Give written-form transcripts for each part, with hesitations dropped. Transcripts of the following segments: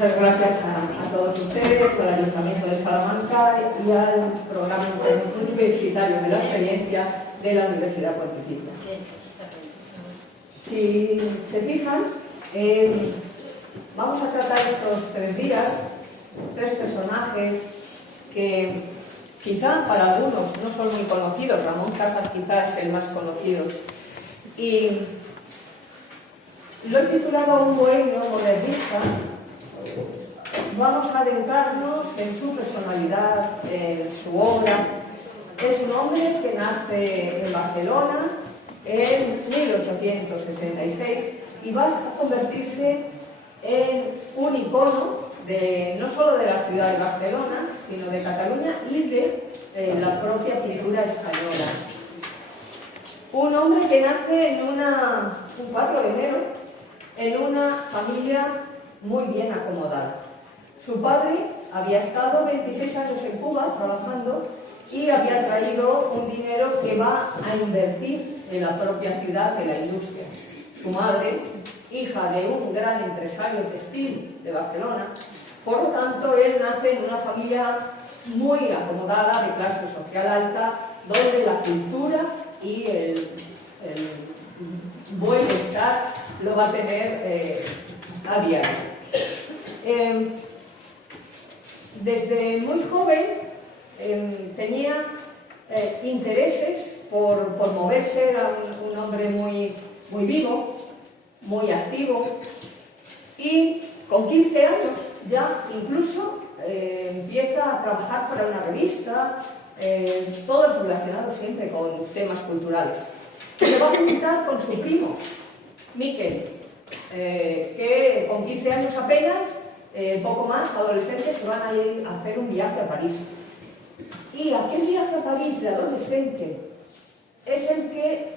Muchas gracias a todos ustedes, al Ayuntamiento de Salamanca y al Programa Universitario de la Experiencia de la Universidad Pontificia. Si se fijan, vamos a tratar estos 3 días, 3 personajes que quizá para algunos no son muy conocidos. Ramón Casas quizás es el más conocido. Y lo he titulado Un bohemio modernista. Vamos a adentrarnos en su personalidad, en su obra. Es un hombre que nace en Barcelona en 1866 y va a convertirse en un icono no solo de la ciudad de Barcelona, sino de Cataluña y de la propia pintura española. Un hombre que nace un 4 de enero en una familia muy bien acomodada. Su padre había estado 26 años en Cuba trabajando y había traído un dinero que va a invertir en la propia ciudad, en la industria. Su madre, hija de un gran empresario textil de Barcelona, por lo tanto él nace en una familia muy acomodada, de clase social alta, donde la cultura y el buen estar lo va a tener a diario. Desde muy joven tenía intereses por moverse, era un hombre muy vivo, muy activo, y con 15 años ya incluso empieza a trabajar para una revista, todo relacionado siempre con temas culturales. Se va a juntar con su primo, Miquel, que con 15 años apenas, poco más, adolescentes, se van a ir a hacer un viaje a París. Y aquel viaje a París de adolescente es el que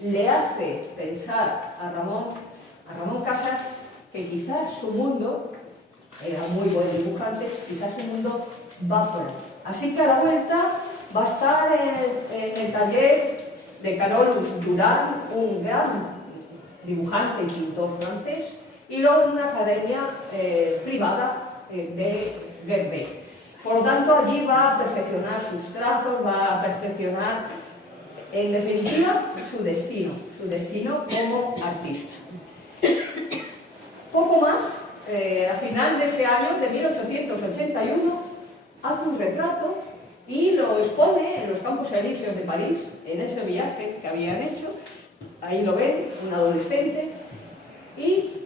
le hace pensar a Ramón Casas que quizás su mundo, era muy buen dibujante, quizás su mundo va por ahí. Así que a la vuelta va a estar en el taller de Carolus Duran, un gran dibujante y pintor francés, y luego en una academia privada de Gerber. Por lo tanto, allí va a perfeccionar sus trazos, va a perfeccionar, en definitiva, su destino como artista. Poco más, a final de ese año, de 1881, hace un retrato y lo expone en los Campos Elíseos de París, en ese viaje que habían hecho. Ahí lo ven, un adolescente, y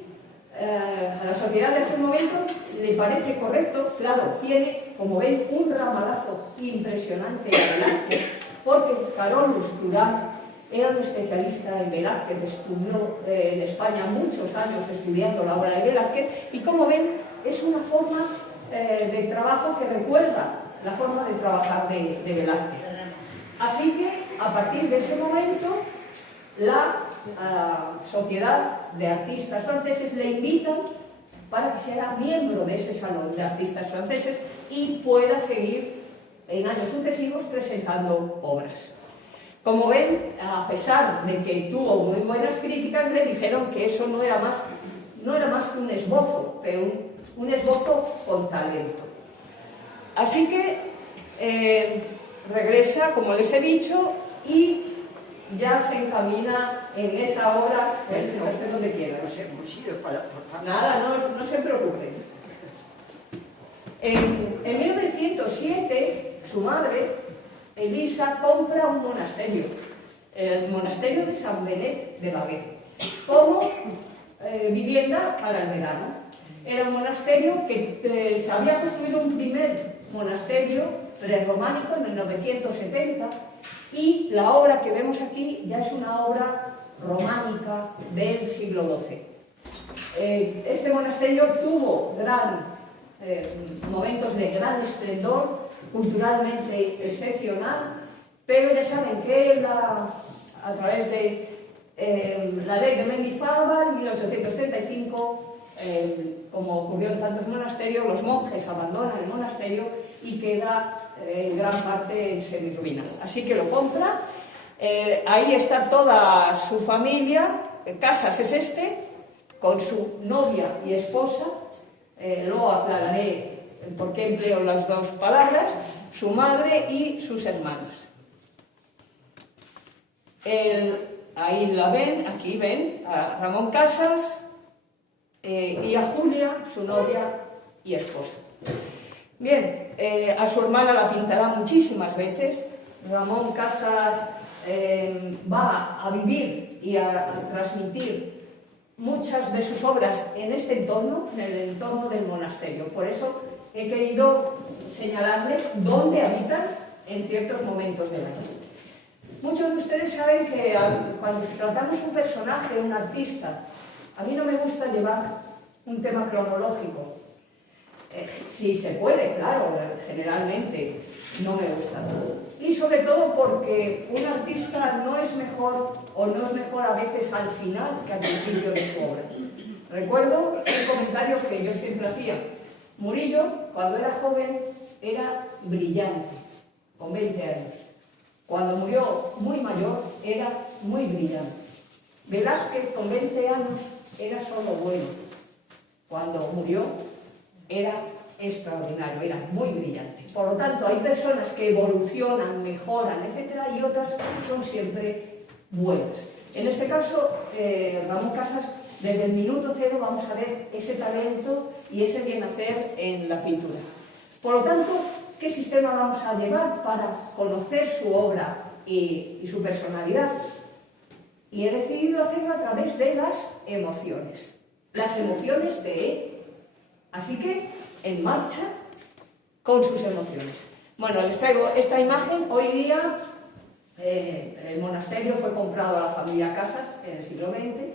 a la sociedad de aquel momento le parece correcto. Claro, tiene, como ven, un ramalazo impresionante del arte, porque Carolus Duran era un especialista en Velázquez, estudió en España muchos años estudiando la obra de Velázquez, y como ven, es una forma de trabajo que recuerda la forma de trabajar de Velázquez. Así que, a partir de ese momento, la Sociedad de Artistas Franceses le invitan para que sea miembro de ese salón de artistas franceses y pueda seguir en años sucesivos presentando obras. Como ven, a pesar de que tuvo muy buenas críticas, le dijeron que eso no era más que un esbozo, pero un esbozo con talento. Así que regresa, como les he dicho, y ya se encamina en esa obra, donde quiera. Nada, no se preocupen. En 1907, su madre, Elisa, compra un monasterio, el monasterio de San Benet de Bagué, como vivienda para el verano. Era un monasterio que se había construido un primer monasterio prerrománico en 1970, y la obra que vemos aquí ya es una obra románica del siglo XII. Este monasterio tuvo momentos de gran esplendor, culturalmente excepcional, pero ya saben que a través de la ley de Mendizábal, en 1835, como ocurrió en tantos monasterios, los monjes abandonan el monasterio y queda en gran parte en semiruina. Así que lo compra. Ahí está toda su familia. Casas es con su novia y esposa, luego aclararé por qué empleo las dos palabras, su madre y sus hermanos. Ahí la ven, aquí ven a Ramón Casas y a Julia, su novia y esposa. Bien, a su hermana la pintará muchísimas veces. Ramón Casas va a vivir y a transmitir muchas de sus obras en este entorno, en el entorno del monasterio. Por eso he querido señalarles dónde habitan en ciertos momentos del año. Muchos de ustedes saben que cuando tratamos un personaje, un artista, a mí no me gusta llevar un tema cronológico. Si se puede, claro, generalmente no me gusta. Y sobre todo porque un artista no es mejor o no es mejor a veces al final que al principio de su obra. Recuerdo un comentario que yo siempre hacía. Murillo, cuando era joven, era brillante, con 20 años. Cuando murió muy mayor, era muy brillante. Velázquez, con 20 años, era solo bueno. Cuando murió, era extraordinario, era muy brillante. Por lo tanto, hay personas que evolucionan, mejoran, etcétera, y otras son siempre buenas. En este caso, Ramón Casas, desde el minuto cero vamos a ver ese talento y ese bien hacer en la pintura. Por lo tanto, ¿qué sistema vamos a llevar para conocer su obra y su personalidad? Y he decidido hacerlo a través de las emociones de él. Así que, en marcha con sus emociones. Bueno, les traigo esta imagen. Hoy día el monasterio fue comprado a la familia Casas en el siglo XX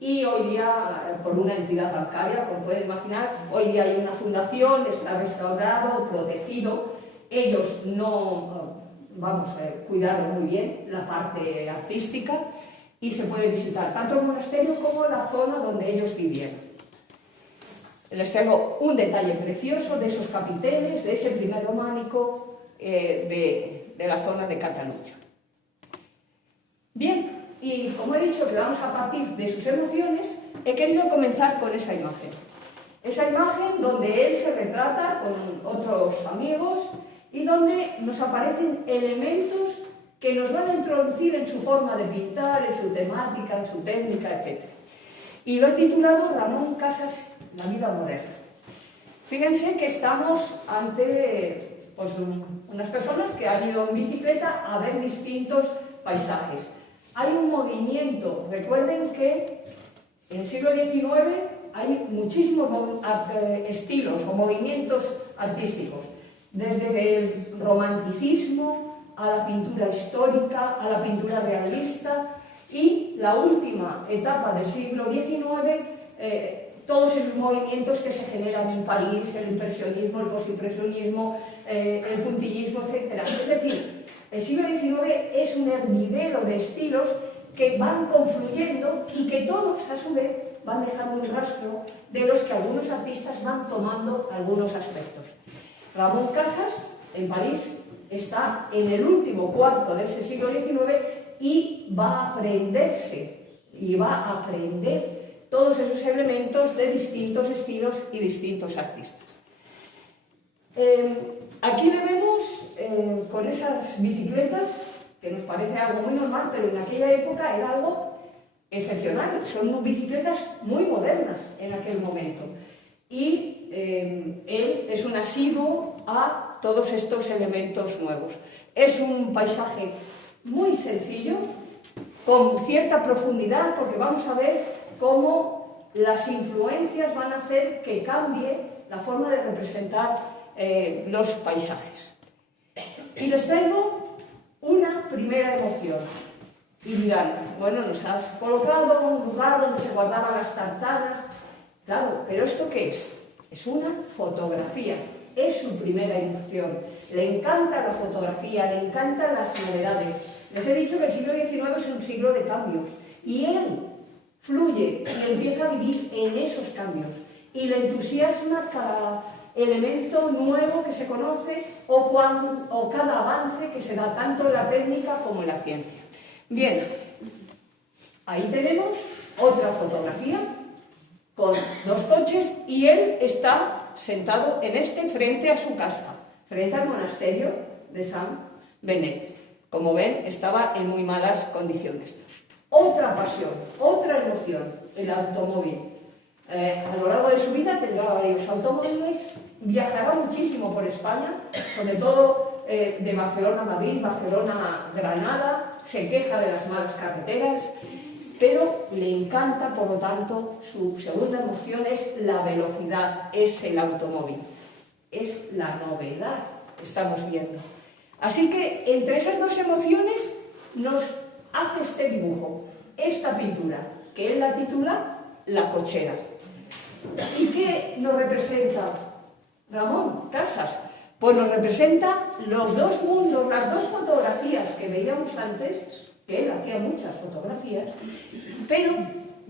y hoy día, por una entidad bancaria, como pueden imaginar, hoy día hay una fundación, está restaurado, protegido. Ellos no, cuidaron muy bien la parte artística y se puede visitar tanto el monasterio como la zona donde ellos vivieron. Les traigo un detalle precioso de esos capiteles, de ese primer románico de la zona de Cataluña. Bien, y como he dicho que vamos a partir de sus emociones, he querido comenzar con esa imagen. Esa imagen donde él se retrata con otros amigos y donde nos aparecen elementos que nos van a introducir en su forma de pintar, en su temática, en su técnica, etc. Y lo he titulado Ramón Casas, la vida moderna. Fíjense que estamos ante unas personas que han ido en bicicleta a ver distintos paisajes. Hay un movimiento. Recuerden que en el siglo XIX hay muchísimos estilos o movimientos artísticos, desde el romanticismo a la pintura histórica, a la pintura realista, y la última etapa del siglo XIX, todos esos movimientos que se generan en París, el impresionismo, el postimpresionismo, el puntillismo, etc. Es decir, el siglo XIX es un hervidero de estilos que van confluyendo y que todos, a su vez, van dejando un rastro de los que algunos artistas van tomando algunos aspectos. Ramón Casas, en París, está en el último cuarto de ese siglo XIX y va a aprenderse y va a aprender todos esos elementos de distintos estilos y distintos artistas. Aquí le vemos con esas bicicletas, que nos parece algo muy normal, pero en aquella época era algo excepcional. Son bicicletas muy modernas en aquel momento. Y él es un asiduo a todos estos elementos nuevos. Es un paisaje muy sencillo, con cierta profundidad, porque vamos a ver cómo las influencias van a hacer que cambie la forma de representar los paisajes. Y les traigo una primera emoción. Y dirán, bueno, nos has colocado en un lugar donde se guardaban las tartanas. Claro, pero ¿esto qué es? Es una fotografía. Es su primera emoción. Le encanta la fotografía, le encantan las novedades. Les he dicho que el siglo XIX es un siglo de cambios. Y él fluye y empieza a vivir en esos cambios. Y le entusiasma cada elemento nuevo que se conoce o cada avance que se da tanto en la técnica como en la ciencia. Bien, ahí tenemos otra fotografía con 2 coches, y él está sentado en frente a su casa, frente al monasterio de San Benet. Como ven, estaba en muy malas condiciones. Otra pasión, otra emoción, el automóvil. A lo largo de su vida tendrá varios automóviles, viajará muchísimo por España, sobre todo de Barcelona a Madrid, Barcelona a Granada, se queja de las malas carreteras, pero le encanta, por lo tanto, su segunda emoción es la velocidad, es el automóvil, es la novedad que estamos viendo. Así que entre esas 2 emociones nos hace este dibujo, esta pintura, que él la titula La cochera. ¿Y qué nos representa Ramón Casas? Pues nos representa los 2 mundos, las 2 fotografías que veíamos antes, que él hacía muchas fotografías, pero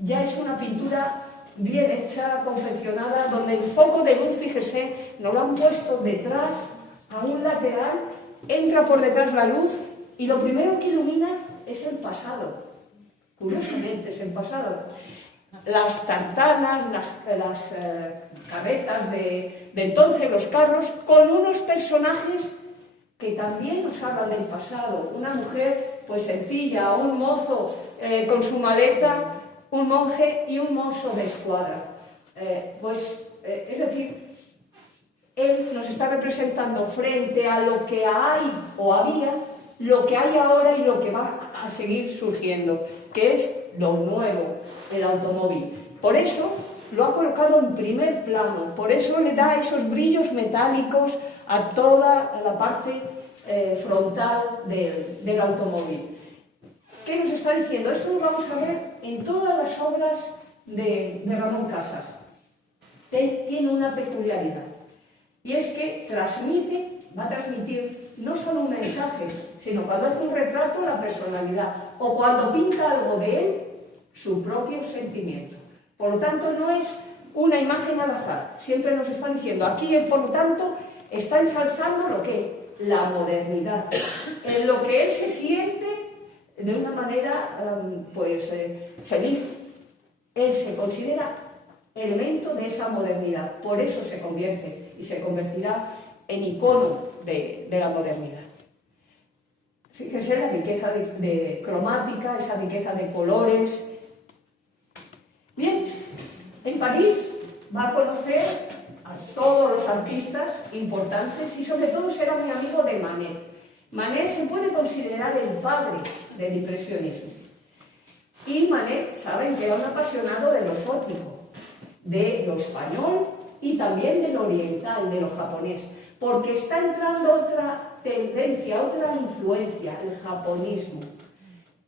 ya es una pintura bien hecha, confeccionada, donde el foco de luz, fíjese, nos lo han puesto detrás, a un lateral, entra por detrás la luz y lo primero que ilumina es el pasado. Curiosamente es el pasado. Las tartanas, las carretas de entonces, los carros, con unos personajes que también nos hablan del pasado. Una mujer pues sencilla, un mozo con su maleta, un monje y un mozo de escuadra. Es decir, él nos está representando frente a lo que hay o había, lo que hay ahora y lo que va a seguir surgiendo, que es lo nuevo, el automóvil. Por eso lo ha colocado en primer plano, por eso le da esos brillos metálicos a toda la parte frontal del automóvil. ¿Qué nos está diciendo? Esto lo vamos a ver en todas las obras de Ramón Casas. Tiene una peculiaridad, y es que va a transmitir no solo un mensaje, sino cuando hace un retrato, la personalidad, o cuando pinta algo de él, su propio sentimiento. Por lo tanto, no es una imagen al azar, siempre nos está diciendo, aquí él, por lo tanto, está ensalzando lo que la modernidad, en lo que él se siente de una manera feliz. Él se considera elemento de esa modernidad, por eso se convierte y se convertirá en icono de la modernidad. Fíjense la riqueza de cromática, esa riqueza de colores. Bien, en París va a conocer a todos los artistas importantes y sobre todo será muy amigo de Manet. Manet se puede considerar el padre del impresionismo. Y Manet, saben que era un apasionado de lo exótico, de lo español y también de lo oriental, de lo japonés, porque está entrando otra tendencia, otra influencia, el japonismo.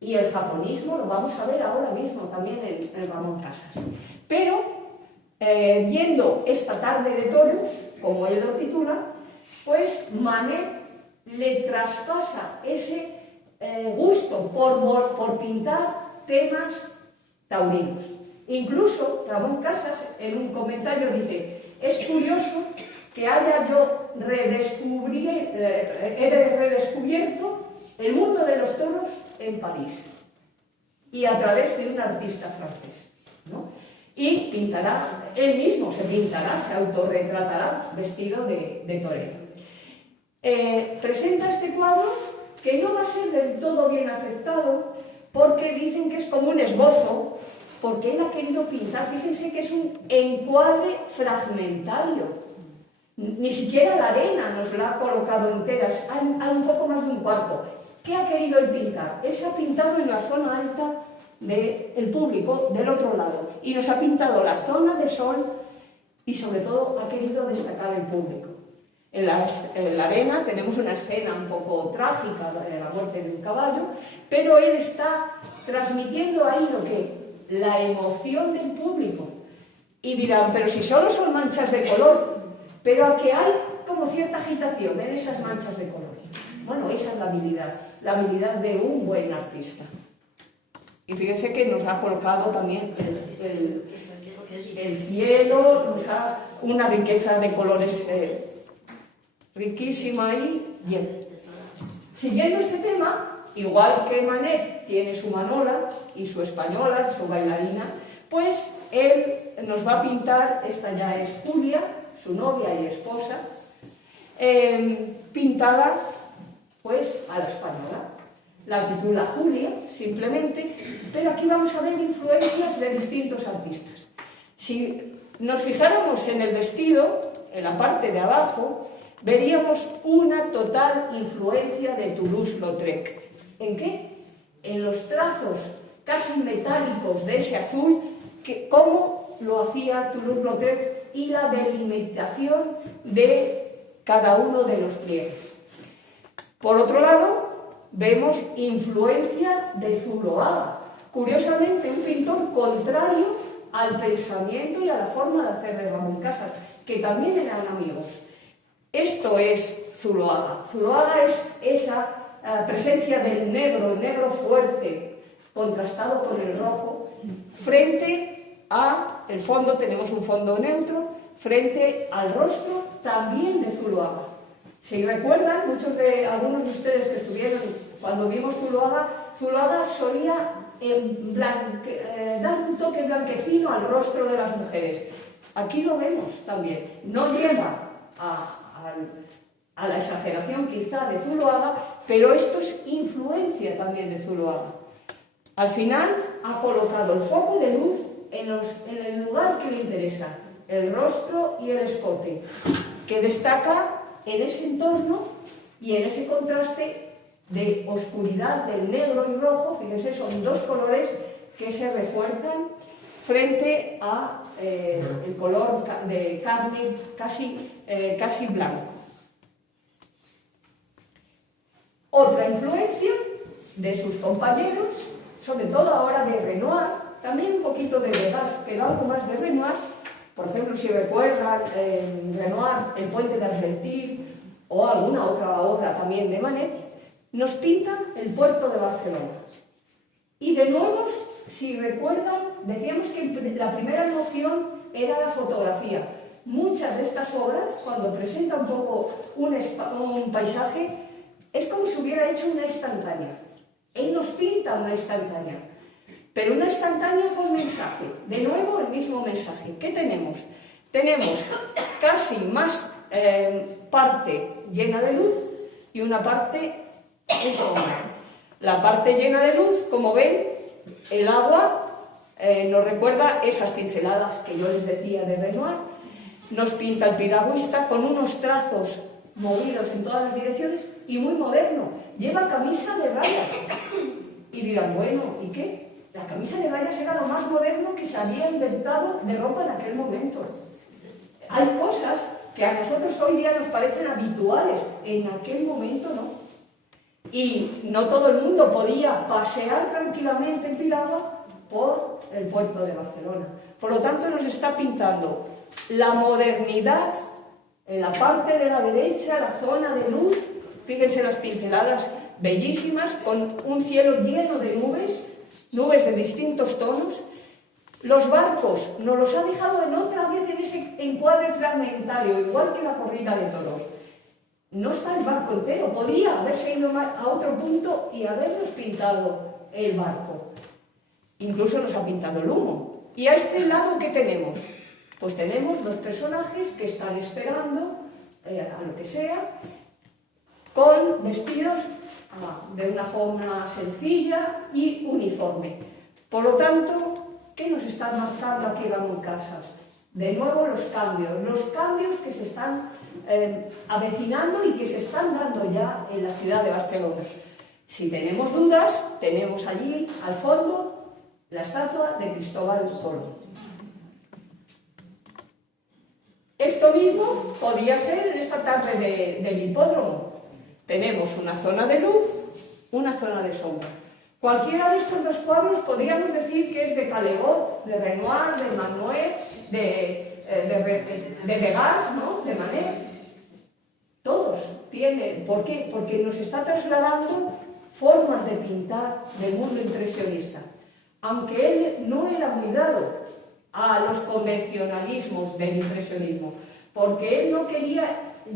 Y el japonismo lo vamos a ver ahora mismo también en Ramón Casas. Pero, viendo esta tarde de toros, como él lo titula, pues Manet le traspasa ese gusto por pintar temas taurinos. Incluso Ramón Casas en un comentario dice, es curioso que haya yo redescubierto el mundo de los toros en París y a través de un artista francés, ¿no? Y pintará, él mismo se pintará, se autorretratará vestido de torero. Presenta este cuadro que no va a ser del todo bien aceptado porque dicen que es como un esbozo, porque él ha querido pintar, fíjense que es un encuadre fragmentario. Ni siquiera la arena nos la ha colocado entera, hay un poco más de un cuarto. ¿Qué ha querido él pintar? Él se ha pintado en la zona alta del público, del otro lado, y nos ha pintado la zona de sol y sobre todo ha querido destacar el público. En la arena tenemos una escena un poco trágica de la muerte de un caballo, pero él está transmitiendo ahí la emoción del público. Y dirán, pero si solo son manchas de color, pero aquí hay como cierta agitación en esas manchas de color. Bueno, esa es la habilidad de un buen artista. Y fíjense que nos ha colocado también el cielo, nos da una riqueza de colores riquísima y bien. Siguiendo este tema, igual que Manet tiene su manola y su española, su bailarina, pues él nos va a pintar, esta ya es Julia, su novia y esposa, pintada pues a la española. La titula Julia, simplemente, pero aquí vamos a ver influencias de distintos artistas. Si nos fijáramos en el vestido, en la parte de abajo, veríamos una total influencia de Toulouse-Lautrec. ¿En qué? En los trazos casi metálicos de ese azul, cómo lo hacía Toulouse-Lautrec y la delimitación de cada uno de los pliegues. Por otro lado, vemos influencia de Zuloaga, curiosamente un pintor contrario al pensamiento y a la forma de hacer de Benincasas, que también eran amigos. Esto es Zuloaga. Zuloaga es esa presencia del negro, el negro fuerte, contrastado con el rojo, frente a el fondo, tenemos un fondo neutro, frente al rostro también de Zuloaga. Si recuerdan, algunos de ustedes que estuvieron cuando vimos Zuloaga solía dar un toque blanquecino al rostro de las mujeres. Aquí lo vemos también. No lleva a la exageración quizá de Zuloaga, pero esto es influencia también de Zuloaga. Al final ha colocado el foco de luz en el lugar que le interesa, el rostro y el escote, que destaca en ese entorno y en ese contraste de oscuridad del negro y rojo. Fíjense, son dos colores que se refuerzan frente a el color de carne casi blanco. Otra influencia de sus compañeros, sobre todo ahora de Renoir, también un poquito de Degas, pero algo más de Renoir. Por ejemplo, si recuerdan Renoir, El puente de Argentí, o alguna otra obra también de Manet, nos pintan el puerto de Barcelona. Y de nuevo, si recuerdan, decíamos que la primera noción era la fotografía. Muchas de estas obras, cuando presentan un poco un paisaje, es como si hubiera hecho una instantánea. Él nos pinta una instantánea, pero una instantánea con mensaje. De nuevo, el mismo mensaje. ¿Qué tenemos? Tenemos casi más parte llena de luz y una parte en sombra. La parte llena de luz, como ven, el agua nos recuerda esas pinceladas que yo les decía de Renoir. Nos pinta el piragüista con unos trazos movidos en todas las direcciones y muy moderno. Lleva camisa de rayas. Y dirán, bueno, ¿y qué? La camisa de rayas era lo más moderno que se había inventado de ropa en aquel momento. Hay cosas que a nosotros hoy día nos parecen habituales, en aquel momento no. Y no todo el mundo podía pasear tranquilamente en piragua por el puerto de Barcelona. Por lo tanto, nos está pintando la modernidad en la parte de la derecha, la zona de luz. Fíjense las pinceladas bellísimas, con un cielo lleno de nubes de distintos tonos. Los barcos nos los ha dejado en otra vez en ese encuadre fragmentario, igual que la corrida de toros. No está el barco entero, podía haberse ido a otro punto y habernos pintado el barco. Incluso nos ha pintado el humo. ¿Y a este lado qué tenemos? Pues tenemos dos personajes que están esperando a lo que sea, con vestidos de una forma sencilla y uniforme. Por lo tanto, ¿qué nos están marcando aquí Benincasas? De nuevo los cambios que se están avecinando y que se están dando ya en la ciudad de Barcelona. Si tenemos dudas, tenemos allí al fondo la estatua de Cristóbal Colón. Esto mismo podía ser en esta tarde del hipódromo. Tenemos una zona de luz, una zona de sombra. Cualquiera de estos dos cuadros podríamos decir que es de Calegot, de Renoir, de Manuel, de Degas, ¿no? De Manet. Todos tienen. ¿Por qué? Porque nos está trasladando formas de pintar del mundo impresionista. Aunque él no era muy dado a los convencionalismos del impresionismo, porque él no quería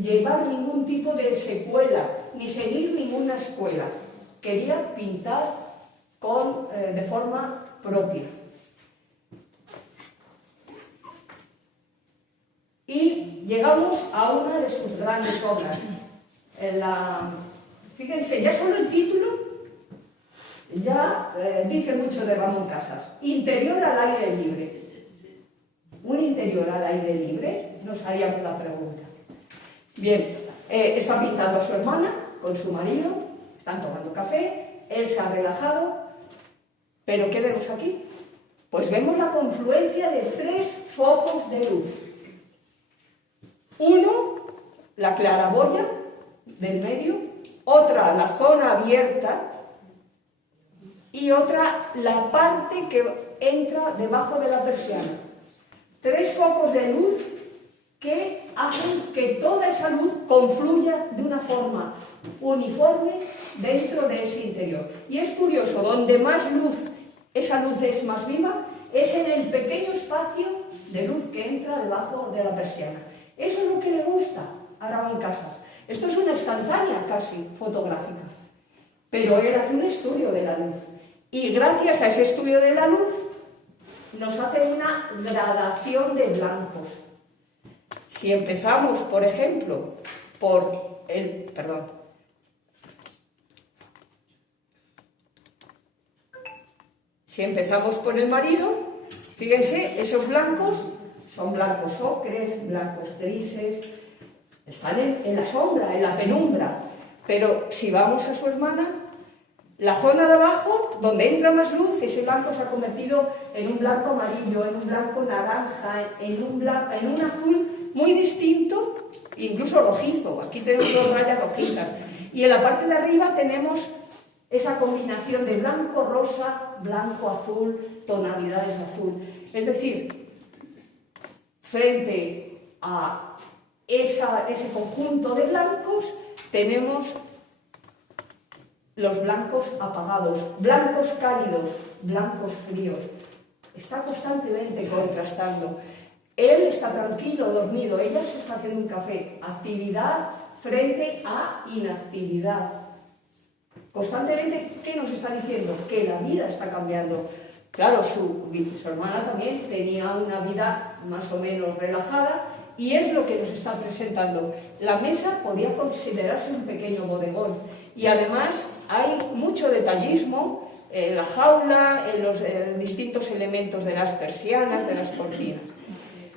llevar ningún tipo de secuela, ni seguir ninguna escuela. Quería pintar de forma propia. llegamos a una de sus grandes obras. Fíjense, ya solo el título ya dice mucho de Ramón Casas. Interior al aire libre. ¿Un interior al aire libre? Nos haríamos la pregunta. Bien, está pintando a su hermana con su marido, están tomando café, él se ha relajado, pero ¿qué vemos aquí? Pues vemos la confluencia de 3 focos de luz. Uno, la claraboya del medio, otra, la zona abierta, y otra, la parte que entra debajo de la persiana. 3 focos de luz que hacen que toda esa luz confluya de una forma uniforme dentro de ese interior. Y es curioso, donde más luz, esa luz es más viva, es en el pequeño espacio de luz que entra debajo de la persiana. Eso es lo que le gusta a Ramón Casas. Esto es una instantánea casi fotográfica, pero él hace un estudio de la luz. Y gracias a ese estudio de la luz nos hace una gradación de blancos. Si empezamos, por ejemplo, por el... Perdón. Si empezamos por el marido, fíjense, esos blancos son blancos ocres, blancos grises, están en la sombra, en la penumbra. Pero si vamos a su hermana, la zona de abajo, donde entra más luz, ese blanco se ha convertido en un blanco amarillo, en un blanco naranja, en un azul muy distinto, incluso rojizo. Aquí tenemos 2 rayas rojizas. Y en la parte de arriba tenemos esa combinación de blanco rosa, blanco azul, tonalidades azul. Es decir, frente a ese conjunto de blancos tenemos los blancos apagados, blancos cálidos, blancos fríos. Está constantemente contrastando. Él está tranquilo, dormido, ella se está haciendo un café. Actividad frente a inactividad. Constantemente, ¿qué nos está diciendo? Que la vida está cambiando. Claro, su hermana también tenía una vida más o menos relajada y es lo que nos está presentando. La mesa podía considerarse un pequeño bodegón y además hay mucho detallismo en la jaula, en los distintos elementos de las persianas, de las cortinas.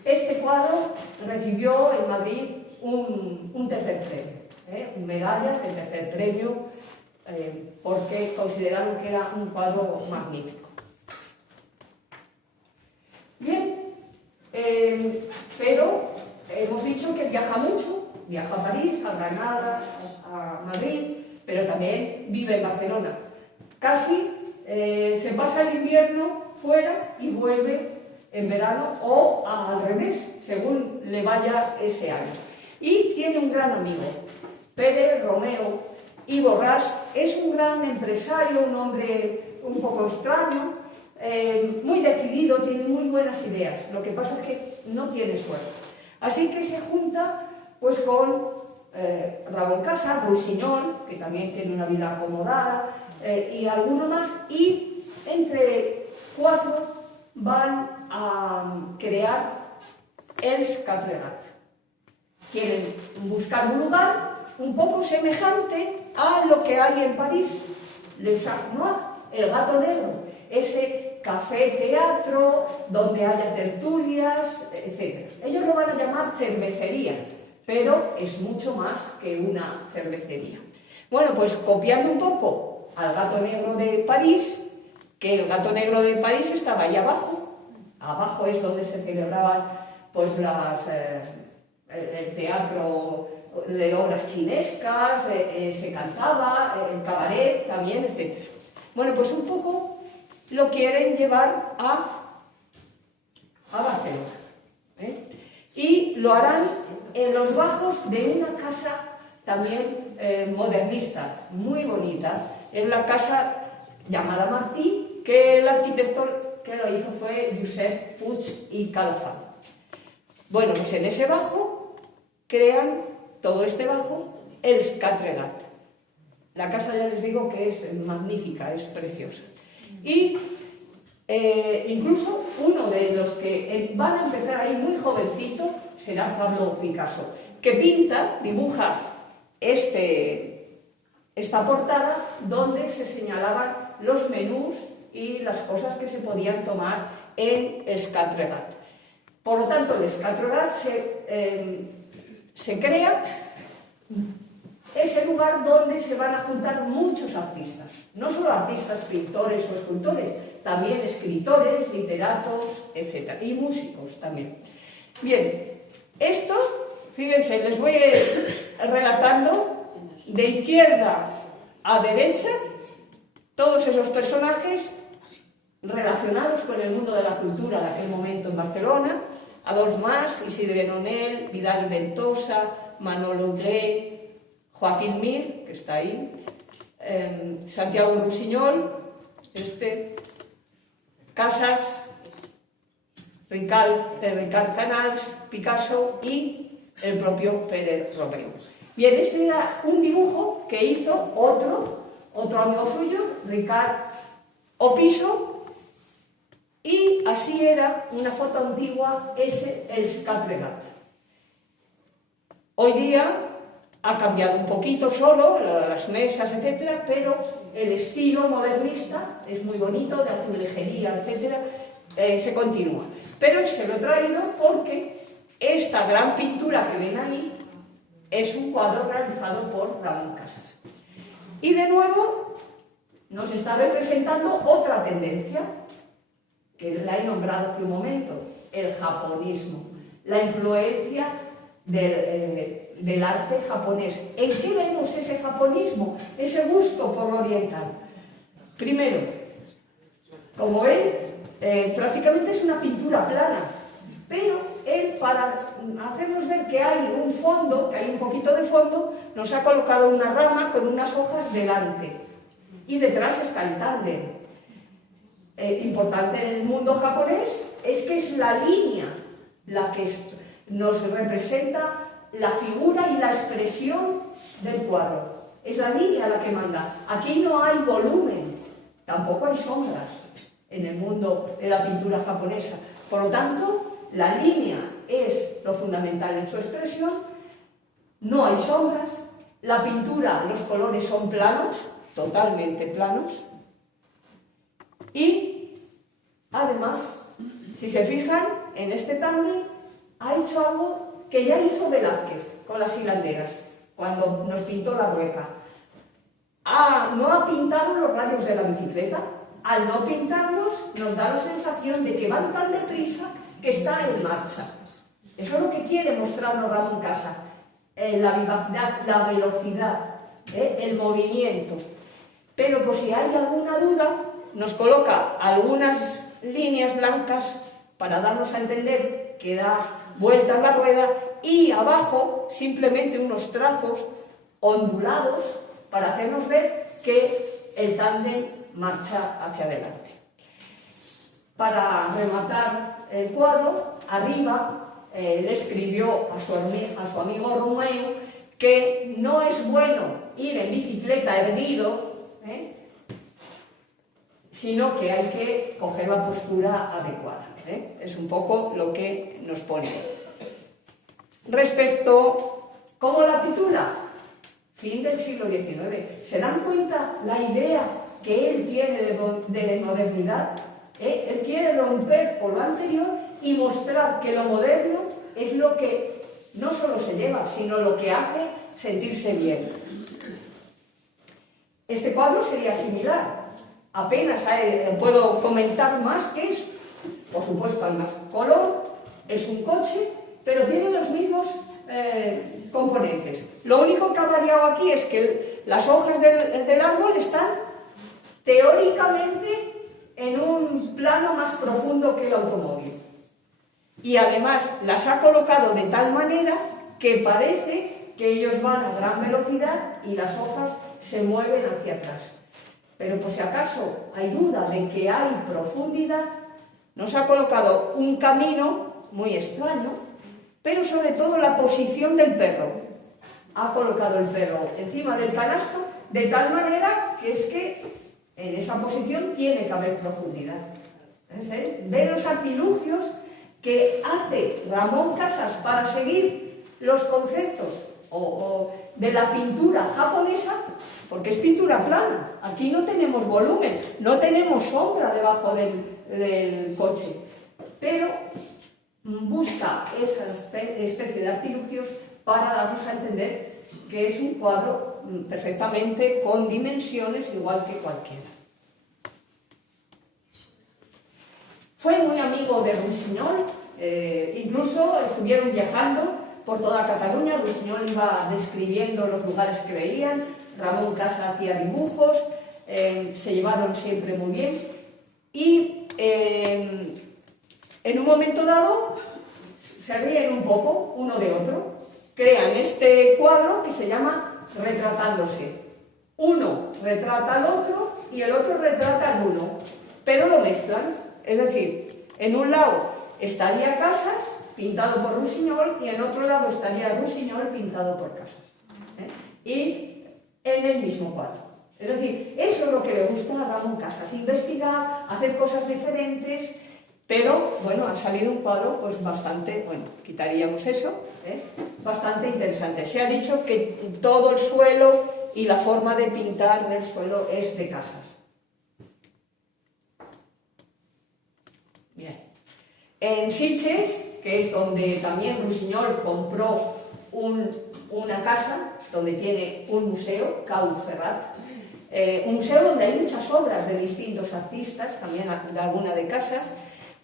Este cuadro recibió en Madrid un tercer premio, medalla de tercer premio, porque consideraron que era un cuadro magnífico. Bien, pero hemos dicho que viaja mucho, viaja a París, a Granada, a Madrid, pero también vive en Barcelona. Casi se pasa el invierno fuera y vuelve en verano o al revés, según le vaya ese año. Y tiene un gran amigo, Pérez Romeo y Borràs. Es un gran empresario, un hombre un poco extraño, muy decidido, tiene muy buenas ideas. Lo que pasa es que no tiene suerte. Así que se junta pues con Ramón Casas, Rusiñol, que también tiene una vida acomodada, y alguno más, y entre 4 van a crear Els Catregat. Quieren buscar un lugar un poco semejante a lo que hay en París, Le Chat Noir, el gato negro, ese café-teatro donde haya tertulias, etc. Ellos lo van a llamar cervecería, pero es mucho más que una cervecería. Bueno, pues copiando un poco al gato negro de París, que el gato negro de París estaba ahí abajo. Abajo es donde se celebraban pues el teatro de obras chinescas, se cantaba, el cabaret también, etc. Bueno, pues un poco lo quieren llevar a Barcelona. Y lo harán en los bajos de una casa también modernista, muy bonita. Es la casa llamada Martí, que el arquitecto que lo hizo fue Josep Puig i Calafat. Bueno, pues en ese bajo crean todo este bajo, Els Catregat. La casa ya les digo que es magnífica, es preciosa. Y Incluso uno de los que van a empezar ahí muy jovencito será Pablo Picasso, que dibuja esta portada donde se señalaban los menús y las cosas que se podían tomar en Escatregat. Por lo tanto, el Escatregat se crea, es el lugar donde se van a juntar muchos artistas, no solo artistas, pintores o escultores, también escritores, literatos, etc. Y músicos también. Bien, esto, fíjense, les voy relatando de izquierda a derecha todos esos personajes relacionados con el mundo de la cultura de aquel momento en Barcelona. Adolf Mas, Isidre Nonel, Vidal y Ventosa, Manolo Gray, Joaquín Mir, que está ahí, Santiago Rusiñol, Casas, Ricard Canals, Picasso y el propio Pérez Romeu. Bien, este era un dibujo que hizo otro amigo suyo, Ricard Opiso, y así era una foto antigua, el Escatregat. Hoy día ha cambiado un poquito solo, las mesas, etcétera, pero el estilo modernista es muy bonito, de azulejería, etcétera, se continúa. Pero se lo he traído porque esta gran pintura que ven ahí es un cuadro realizado por Ramón Casas. Y de nuevo nos está representando otra tendencia, que la he nombrado hace un momento, el japonismo, la influencia del arte japonés. ¿En qué vemos ese japonismo, ese gusto por lo oriental? Primero, como ven, prácticamente es una pintura plana, pero él, para hacernos ver que hay un fondo, que hay un poquito de fondo, nos ha colocado una rama con unas hojas delante y detrás está el tándem. Importante en el mundo japonés es que es la línea la que nos representa la figura y la expresión del cuadro. Es la línea la que manda. Aquí no hay volumen, tampoco hay sombras en el mundo de la pintura japonesa. Por lo tanto, la línea es lo fundamental en su expresión, no hay sombras, la pintura, los colores son planos, totalmente planos, y además, si se fijan, en este tándem ha hecho algo que ya hizo Velázquez con las hilanderas, cuando nos pintó la Rueca. No ha pintado los rayos de la bicicleta. Al no pintarlos, nos da la sensación de que van tan deprisa que está en marcha. Eso es lo que quiere mostrarnos Ramón Casas, la vivacidad, la velocidad, el movimiento. Pero por si hay alguna duda, nos coloca algunas líneas blancas para darnos a entender que da vuelta en la rueda, y abajo simplemente unos trazos ondulados para hacernos ver que el tándem marcha hacia adelante. Para rematar el cuadro, arriba le escribió a su amigo Romeu que no es bueno ir en bicicleta erguido, sino que hay que coger la postura adecuada. Es un poco lo que nos pone. Respecto, ¿cómo la titula? Fin del siglo XIX. ¿Se dan cuenta la idea que él tiene de modernidad? Él quiere romper con lo anterior y mostrar que lo moderno es lo que no solo se lleva, sino lo que hace sentirse bien. Este cuadro sería similar. Apenas puedo comentar más que es, por supuesto, hay más color, es un coche, pero tiene los mismos componentes. Lo único que ha variado aquí es que las hojas del árbol están teóricamente en un plano más profundo que el automóvil. Y además las ha colocado de tal manera que parece que ellos van a gran velocidad y las hojas se mueven hacia atrás. Pero por si acaso hay duda de que hay profundidad, nos ha colocado un camino muy extraño, pero sobre todo la posición del perro. Ha colocado el perro encima del canasto de tal manera que es que en esa posición tiene que haber profundidad. Ve los artilugios que hace Ramón Casas para seguir los conceptos de la pintura japonesa, porque es pintura plana. Aquí no tenemos volumen, no tenemos sombra debajo del coche, pero busca esa especie de artilugios para darnos a entender que es un cuadro perfectamente con dimensiones igual que cualquiera. Fue muy amigo de Rusiñol, incluso estuvieron viajando por toda Cataluña. Rusiñol iba describiendo los lugares que veían, Ramón Casas hacía dibujos, se llevaron siempre muy bien y en un momento dado se ríen un poco uno de otro, crean este cuadro que se llama Retratándose. Uno retrata al otro y el otro retrata al uno, pero lo mezclan. Es decir, en un lado estaría Casas, pintado por Rusiñol, y en otro lado estaría Rusiñol, pintado por Casas. Y en el mismo cuadro. Es decir, eso es lo que le gusta a Ramón Casas, investigar, hacer cosas diferentes, pero, bueno, ha salido un cuadro, pues bastante, bueno, quitaríamos eso, bastante interesante. Se ha dicho que todo el suelo y la forma de pintar del suelo es de Casas. Bien. En Sitges, que es donde también Rusiñol compró una casa, donde tiene un museo, Cau Ferrat, un museo donde hay muchas obras de distintos artistas, también de alguna de Casas,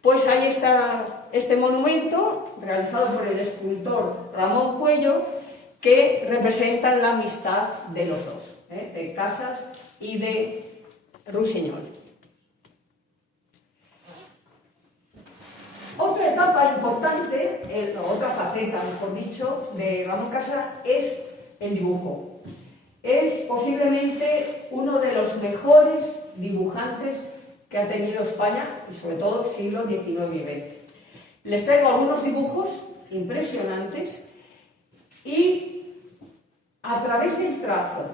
pues ahí está este monumento, realizado por el escultor Ramón Cuello, que representan la amistad de los dos, de Casas y de Rusiñol. Otra etapa importante, otra faceta, mejor dicho, de Ramón Casas es el dibujo. Es posiblemente uno de los mejores dibujantes que ha tenido España, y sobre todo siglo XIX y XX. Les traigo algunos dibujos impresionantes y a través del trazo,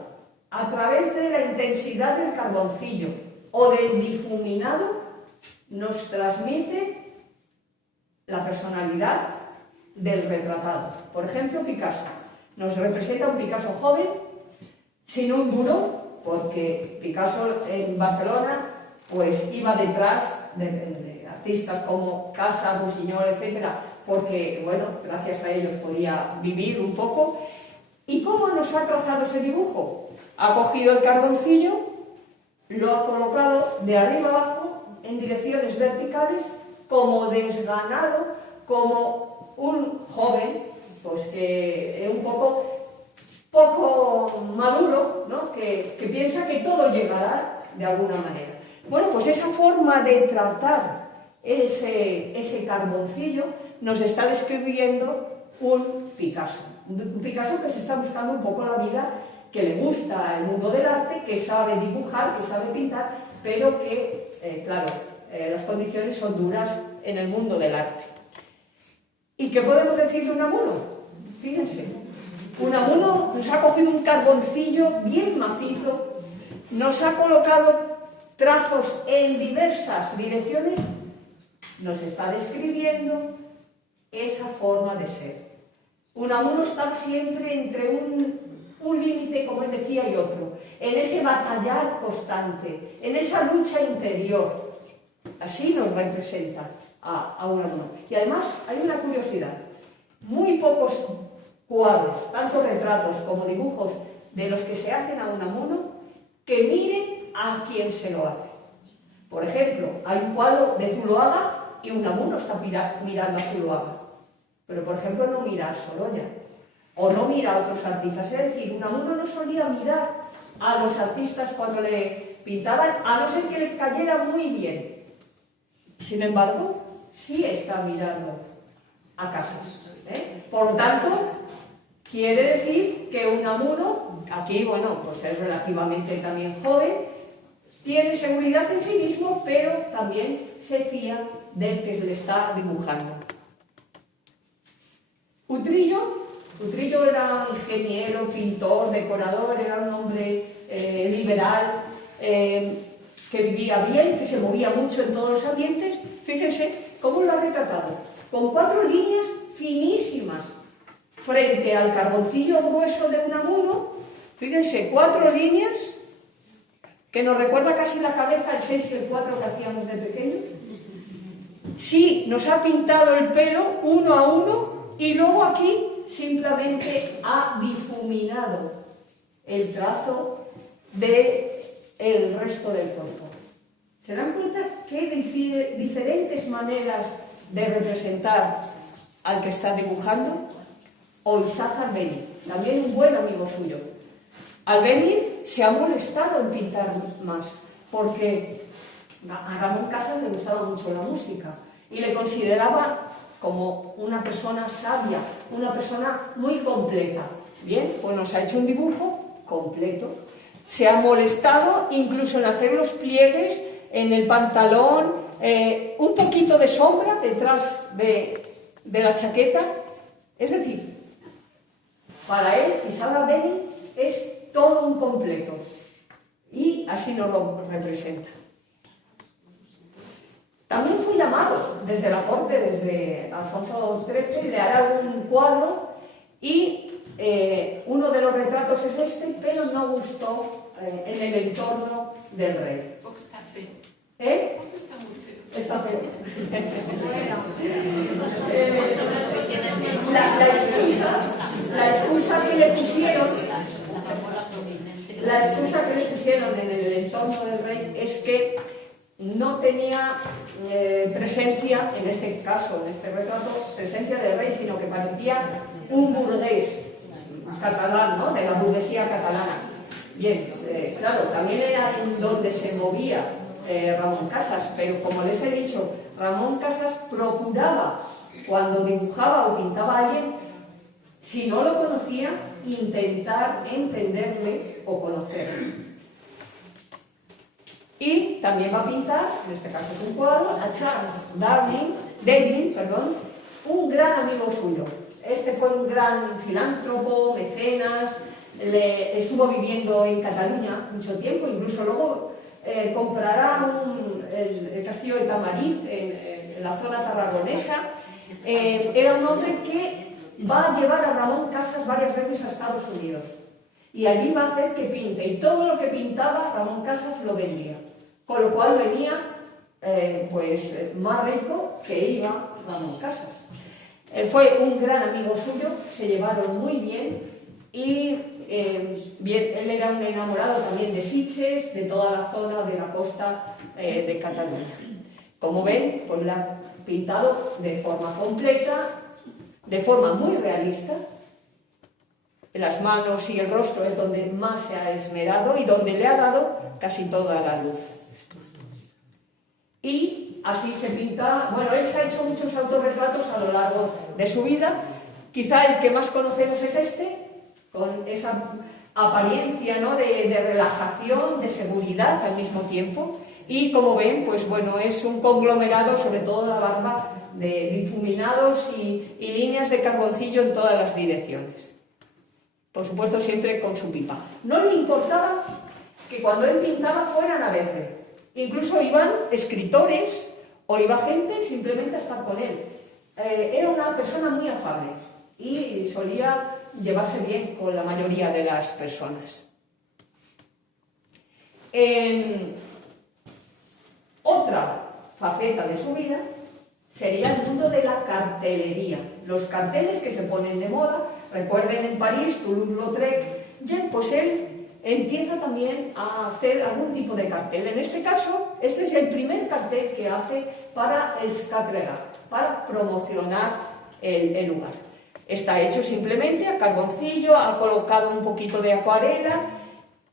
a través de la intensidad del carboncillo o del difuminado, nos transmite la personalidad del retratado. Por ejemplo, Picasso. Nos representa un Picasso joven, sin un duro, porque Picasso en Barcelona pues iba detrás de artistas como Casas, Rusiñol, etc., porque, bueno, gracias a ellos podía vivir un poco. ¿Y cómo nos ha trazado ese dibujo? Ha cogido el carboncillo, lo ha colocado de arriba abajo en direcciones verticales, como desganado, como un joven, pues que es un poco maduro, ¿no? que piensa que todo llegará de alguna manera. Bueno, pues esa forma de tratar ese carboncillo nos está describiendo un Picasso. Un Picasso que se está buscando un poco la vida, que le gusta el mundo del arte, que sabe dibujar, que sabe pintar, pero que, claro, las condiciones son duras en el mundo del arte. ¿Y qué podemos decir de Unamuno? Fíjense, Unamuno nos ha cogido un carboncillo bien macizo, nos ha colocado trazos en diversas direcciones, nos está describiendo esa forma de ser. Unamuno está siempre entre un límite, como él decía, y otro, en ese batallar constante, en esa lucha interior. Así nos representa a Unamuno. Y además hay una curiosidad, muy pocos cuadros, tanto retratos como dibujos de los que se hacen a Unamuno, que miren a quien se lo hace. Por ejemplo, hay un cuadro de Zuloaga y Unamuno está mirando a Zuloaga, pero por ejemplo no mira a Sorolla o no mira a otros artistas. Es decir, Unamuno no solía mirar a los artistas cuando le pintaban, a no ser que le cayera muy bien. Sin embargo, sí está mirando a Casas. Por lo tanto, quiere decir que Unamuno, aquí, bueno, pues es relativamente también joven, tiene seguridad en sí mismo, pero también se fía del que le está dibujando. Utrillo era ingeniero, pintor, decorador, era un hombre liberal, que vivía bien, que se movía mucho en todos los ambientes. Fíjense cómo lo ha retratado, con 4 líneas finísimas, frente al carboncillo grueso de Unamuno. Fíjense, 4 líneas, que nos recuerda casi la cabeza el 6 y el 4 que hacíamos de pequeños. Sí, nos ha pintado el pelo uno a uno, y luego aquí simplemente ha difuminado el trazo del resto del cuerpo. ¿Se dan cuenta qué diferentes maneras de representar al que está dibujando? O Isaac Albéniz, también un buen amigo suyo. Albéniz se ha molestado en pintar más, porque a Ramón Casas le gustaba mucho la música y le consideraba como una persona sabia, una persona muy completa. Bien, pues nos ha hecho un dibujo completo. Se ha molestado incluso en hacer los pliegues en el pantalón, un poquito de sombra detrás de la chaqueta. Es decir, para él, Isaac Albéniz es todo un completo, y así nos lo representa. También fue llamado desde la corte, desde Alfonso XIII, le hará un cuadro, y uno de los retratos es este, pero no gustó en el entorno del rey. Porque está feo. Porque está muy feo. Está feo. La excusa que le pusieron en el entorno del rey es que no tenía presencia, en este caso, en este retrato, presencia del rey, sino que parecía un burgués catalán, ¿no?, de la burguesía catalana. Bien, claro, también era en donde se movía Ramón Casas, pero como les he dicho, Ramón Casas procuraba, cuando dibujaba o pintaba a alguien, si no lo conocía, intentar entenderle o conocerle. Y también va a pintar, en este caso es un cuadro, a Charles Darwin, un gran amigo suyo. Este fue un gran filántropo, mecenas, estuvo viviendo en Cataluña mucho tiempo, incluso luego comprará el castillo de Tamariz en la zona tarragonesa. Era un hombre que va a llevar a Ramón Casas varias veces a Estados Unidos, y allí va a hacer que pinte, y todo lo que pintaba Ramón Casas lo vendía, con lo cual venía más rico que iba Ramón Casas. Fue un gran amigo suyo, se llevaron muy bien, y él era un enamorado también de Sitges, de toda la zona de la costa de Cataluña. Como ven, pues la ha pintado de forma completa, de forma muy realista. Las manos y el rostro es donde más se ha esmerado y donde le ha dado casi toda la luz. Y así se pinta. Bueno, él se ha hecho muchos autorretratos a lo largo de su vida. Quizá el que más conocemos es este, con esa apariencia, ¿no?, de relajación, de seguridad al mismo tiempo. Y como ven, pues bueno, es un conglomerado, sobre todo la barba, de difuminados y líneas de carboncillo en todas las direcciones. Por supuesto, siempre con su pipa. No le importaba que cuando él pintaba fueran a verle. Incluso iban escritores o iba gente simplemente a estar con él. Era una persona muy afable y solía llevarse bien con la mayoría de las personas. Otra faceta de su vida sería el mundo de la cartelería. Los carteles que se ponen de moda, recuerden en París, Toulouse-Lautrec. Bien, pues él empieza también a hacer algún tipo de cartel. En este caso, este es el primer cartel que hace para el Scatregat, para promocionar el lugar. Está hecho simplemente a carboncillo, ha colocado un poquito de acuarela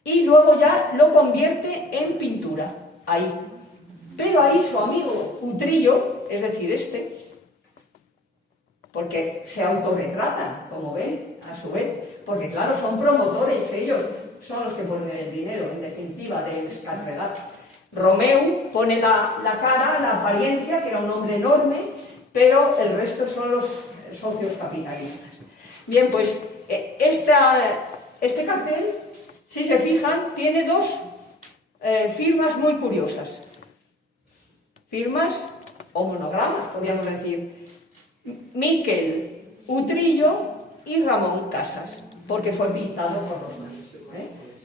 y luego ya lo convierte en pintura, ahí. Pero ahí su amigo Utrillo, es decir, porque se autorretratan, como ven, a su vez, porque claro, son promotores, ellos son los que ponen el dinero, en definitiva, del Scatregat. Romeu pone la cara, la apariencia, que era un hombre enorme, pero el resto son los socios capitalistas. Bien, pues este cartel, si se fijan, tiene firmas muy curiosas. Firmas o monogramas, podríamos decir. Miquel Utrillo y Ramón Casas, porque fue pintado por los dos.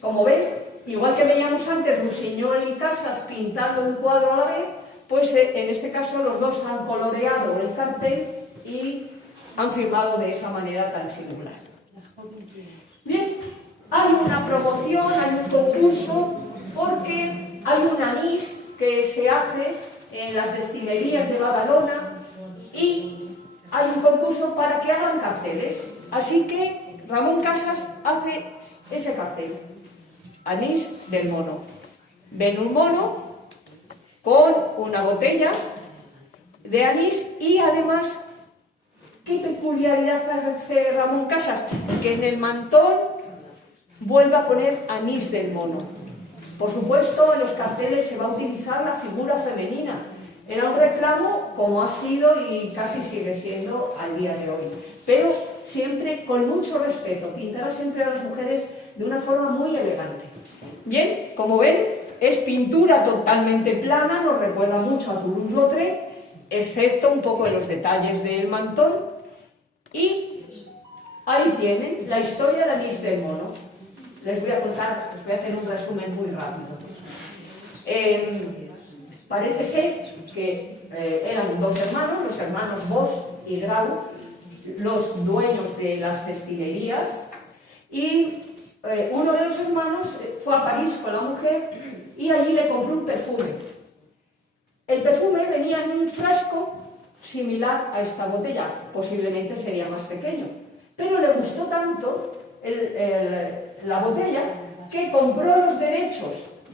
Como ven, igual que veíamos antes Rusiñol y Casas pintando un cuadro a la vez, pues en este caso los dos han coloreado el cartel y han firmado de esa manera tan singular. Bien, hay una promoción, hay un concurso, porque hay un anís que se hace en las destilerías de Badalona y hay un concurso para que hagan carteles. Así que Ramón Casas hace ese cartel, anís del mono. Ven un mono con una botella de anís y además, ¿qué peculiaridad hace Ramón Casas? Que en el mantón vuelve a poner anís del mono. Por supuesto, en los carteles se va a utilizar la figura femenina. Era un reclamo como ha sido y casi sigue siendo al día de hoy. Pero siempre con mucho respeto, pintar siempre a las mujeres de una forma muy elegante. Bien, como ven, es pintura totalmente plana, nos recuerda mucho a Toulouse-Lautrec, excepto un poco de los detalles del mantón. Y ahí tienen la historia de anís del mono. Les voy a contar, les voy a hacer un resumen muy rápido. Parece ser que eran dos hermanos, los hermanos Bosch y Grau, los dueños de las destilerías, y uno de los hermanos fue a París con la mujer y allí le compró un perfume. El perfume venía en un frasco similar a esta botella, posiblemente sería más pequeño, pero le gustó tanto la botella que compró los derechos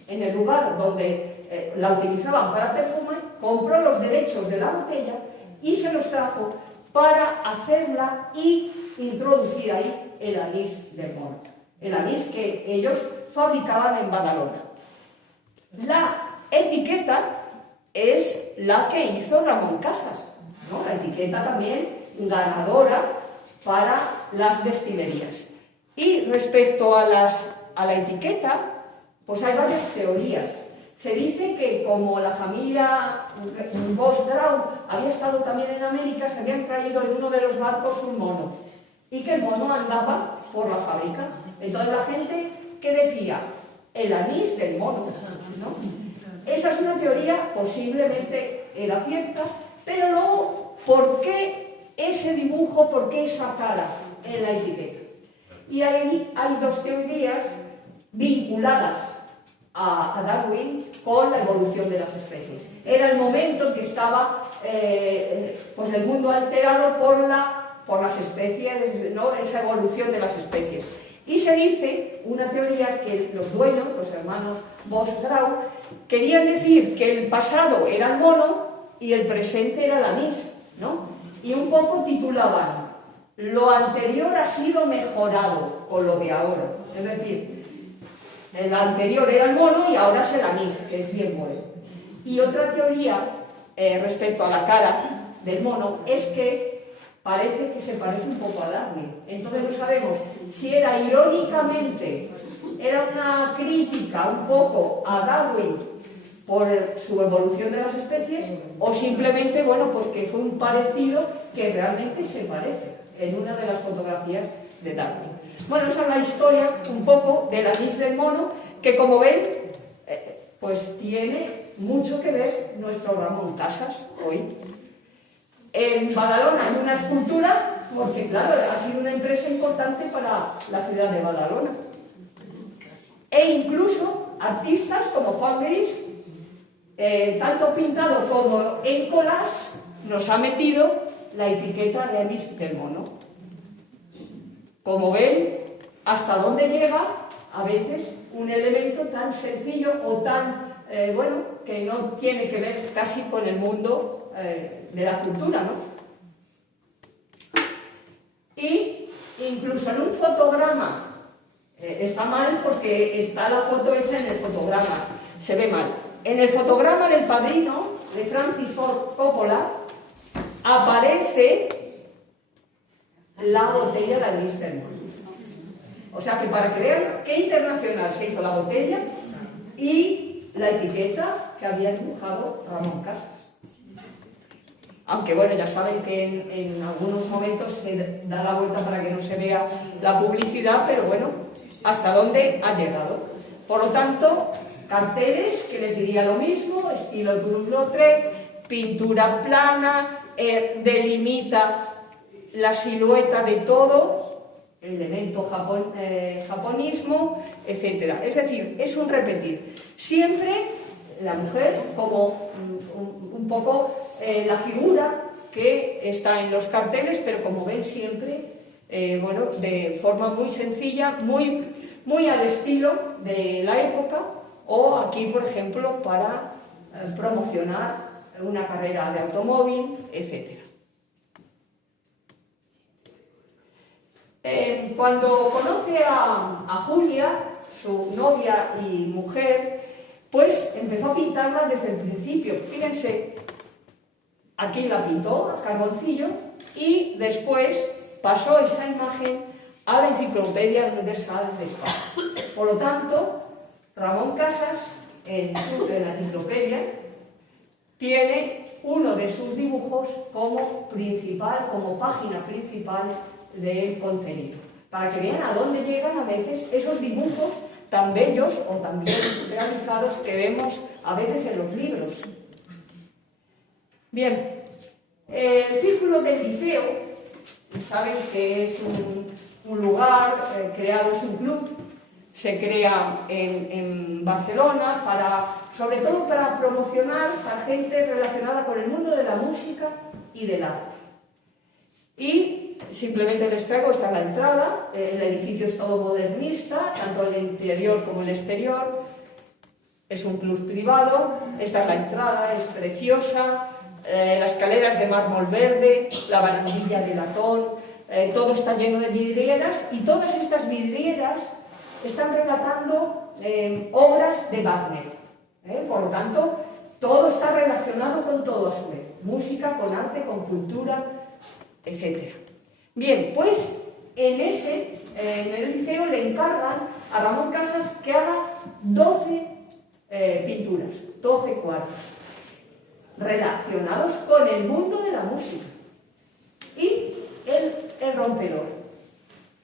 en el lugar donde la utilizaban para perfume, compró los derechos de la botella y se los trajo para hacerla y introducir ahí el anís del mono, el anís que ellos fabricaban en Badalona. La etiqueta es la que hizo Ramón Casas, ¿no? La etiqueta también ganadora para las destilerías. Y respecto a la etiqueta, pues hay varias teorías. Se dice que como la familia Bosch-Grau había estado también en América, se habían traído en uno de los barcos un mono y que el mono andaba por la fábrica. Entonces la gente, ¿qué decía? El anís del mono, ¿no? Esa es una teoría, posiblemente era cierta, pero luego, ¿por qué ese dibujo, por qué esa cara en la etiqueta? Y ahí hay dos teorías vinculadas a Darwin con la evolución de las especies. Era el momento en que estaba pues el mundo alterado por las especies, ¿no? Esa evolución de las especies. Y se dice, una teoría, que los dueños, los hermanos Bosch-Grau, querían decir que el pasado era el mono y el presente era el anís, ¿no? Y un poco titulaban, lo anterior ha sido mejorado con lo de ahora. Es decir, el anterior era el mono y ahora es el anís, que es bien bueno. Y otra teoría respecto a la cara del mono es que parece que se parece un poco a Darwin. Entonces no sabemos si era irónicamente, era una crítica un poco a Darwin por su evolución de las especies, o simplemente, bueno, pues que fue un parecido que realmente se parece en una de las fotografías de Darwin. Bueno, esa es la historia un poco del anís del mono, que como ven, pues tiene mucho que ver nuestro Ramón Casas hoy. En Badalona hay una escultura, porque claro, ha sido una empresa importante para la ciudad de Badalona. E incluso artistas como Juan Gris, tanto pintado como en collage, nos ha metido la etiqueta de anís del mono. Como ven, hasta dónde llega a veces un elemento tan sencillo o tan, bueno, que no tiene que ver casi con el mundo de la cultura, ¿no? Y incluso en un fotograma, está mal porque está la foto hecha en el fotograma, se ve mal. En el fotograma del Padrino, de Francis Ford Coppola, aparece la botella de anís del mono. O sea que para que vean qué internacional se hizo la botella y la etiqueta que había dibujado Ramón Casas. Aunque bueno, ya saben que en algunos momentos se da la vuelta para que no se vea la publicidad, pero bueno, hasta dónde ha llegado. Por lo tanto, carteles que les diría lo mismo, estilo Toulouse-Lautrec, pintura plana, delimita la silueta de todo, elemento japonismo, etc. Es decir, es un repetir. Siempre la mujer como un poco la figura que está en los carteles, pero como ven siempre, bueno, de forma muy sencilla, muy al estilo de la época, o aquí, por ejemplo, para promocionar una carrera de automóvil, etc. Cuando conoce a Julia, su novia y mujer, pues empezó a pintarla desde el principio. Fíjense, aquí la pintó a carboncillo y después pasó esa imagen a la Enciclopedia Universal de España. Por lo tanto, Ramón Casas, en la enciclopedia, tiene uno de sus dibujos como principal, como página principal del contenido, para que vean a dónde llegan a veces esos dibujos tan bellos o tan bien realizados que vemos a veces en los libros. Bien, el Círculo del Liceo, saben que es un lugar creado, es un club, se crea en Barcelona, sobre todo para promocionar a gente relacionada con el mundo de la música y del arte. Y simplemente les traigo, está la entrada, el edificio es todo modernista, tanto el interior como el exterior, es un club privado, esta es la entrada, es preciosa, las escaleras de mármol verde, la barandilla de latón, todo está lleno de vidrieras, y todas estas vidrieras están relatando obras de Wagner. Por lo tanto, todo está relacionado con todo a su vez, música, con arte, con cultura, etc. Bien, pues en el liceo le encargan a Ramón Casas que haga 12 pinturas, 12 cuadros, relacionados con el mundo de la música. Y el rompedor.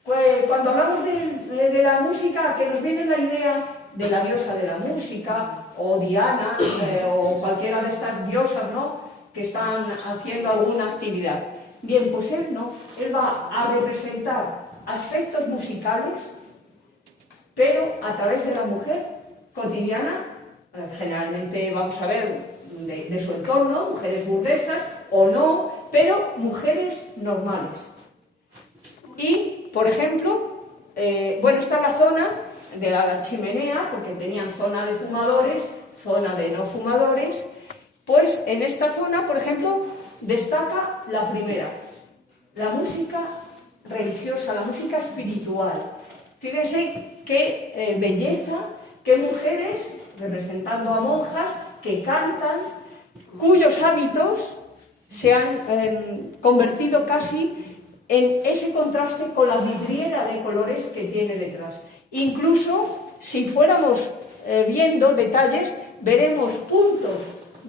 Pues cuando hablamos de la música, que nos viene la idea de la diosa de la música, o Diana, o cualquiera de estas diosas, ¿no?, que están haciendo alguna actividad. Bien, pues él no, él va a representar aspectos musicales, pero a través de la mujer cotidiana, generalmente vamos a ver de su entorno, mujeres burguesas o no, pero mujeres normales. Y, por ejemplo, bueno, está la zona de la chimenea, porque tenían zona de fumadores, zona de no fumadores. Pues en esta zona, por ejemplo, destaca la primera, la música religiosa, la música espiritual. Fíjense qué belleza, qué mujeres, representando a monjas, que cantan, cuyos hábitos se han convertido casi en ese contraste con la vidriera de colores que tiene detrás. Incluso, si fuéramos viendo detalles, veremos puntos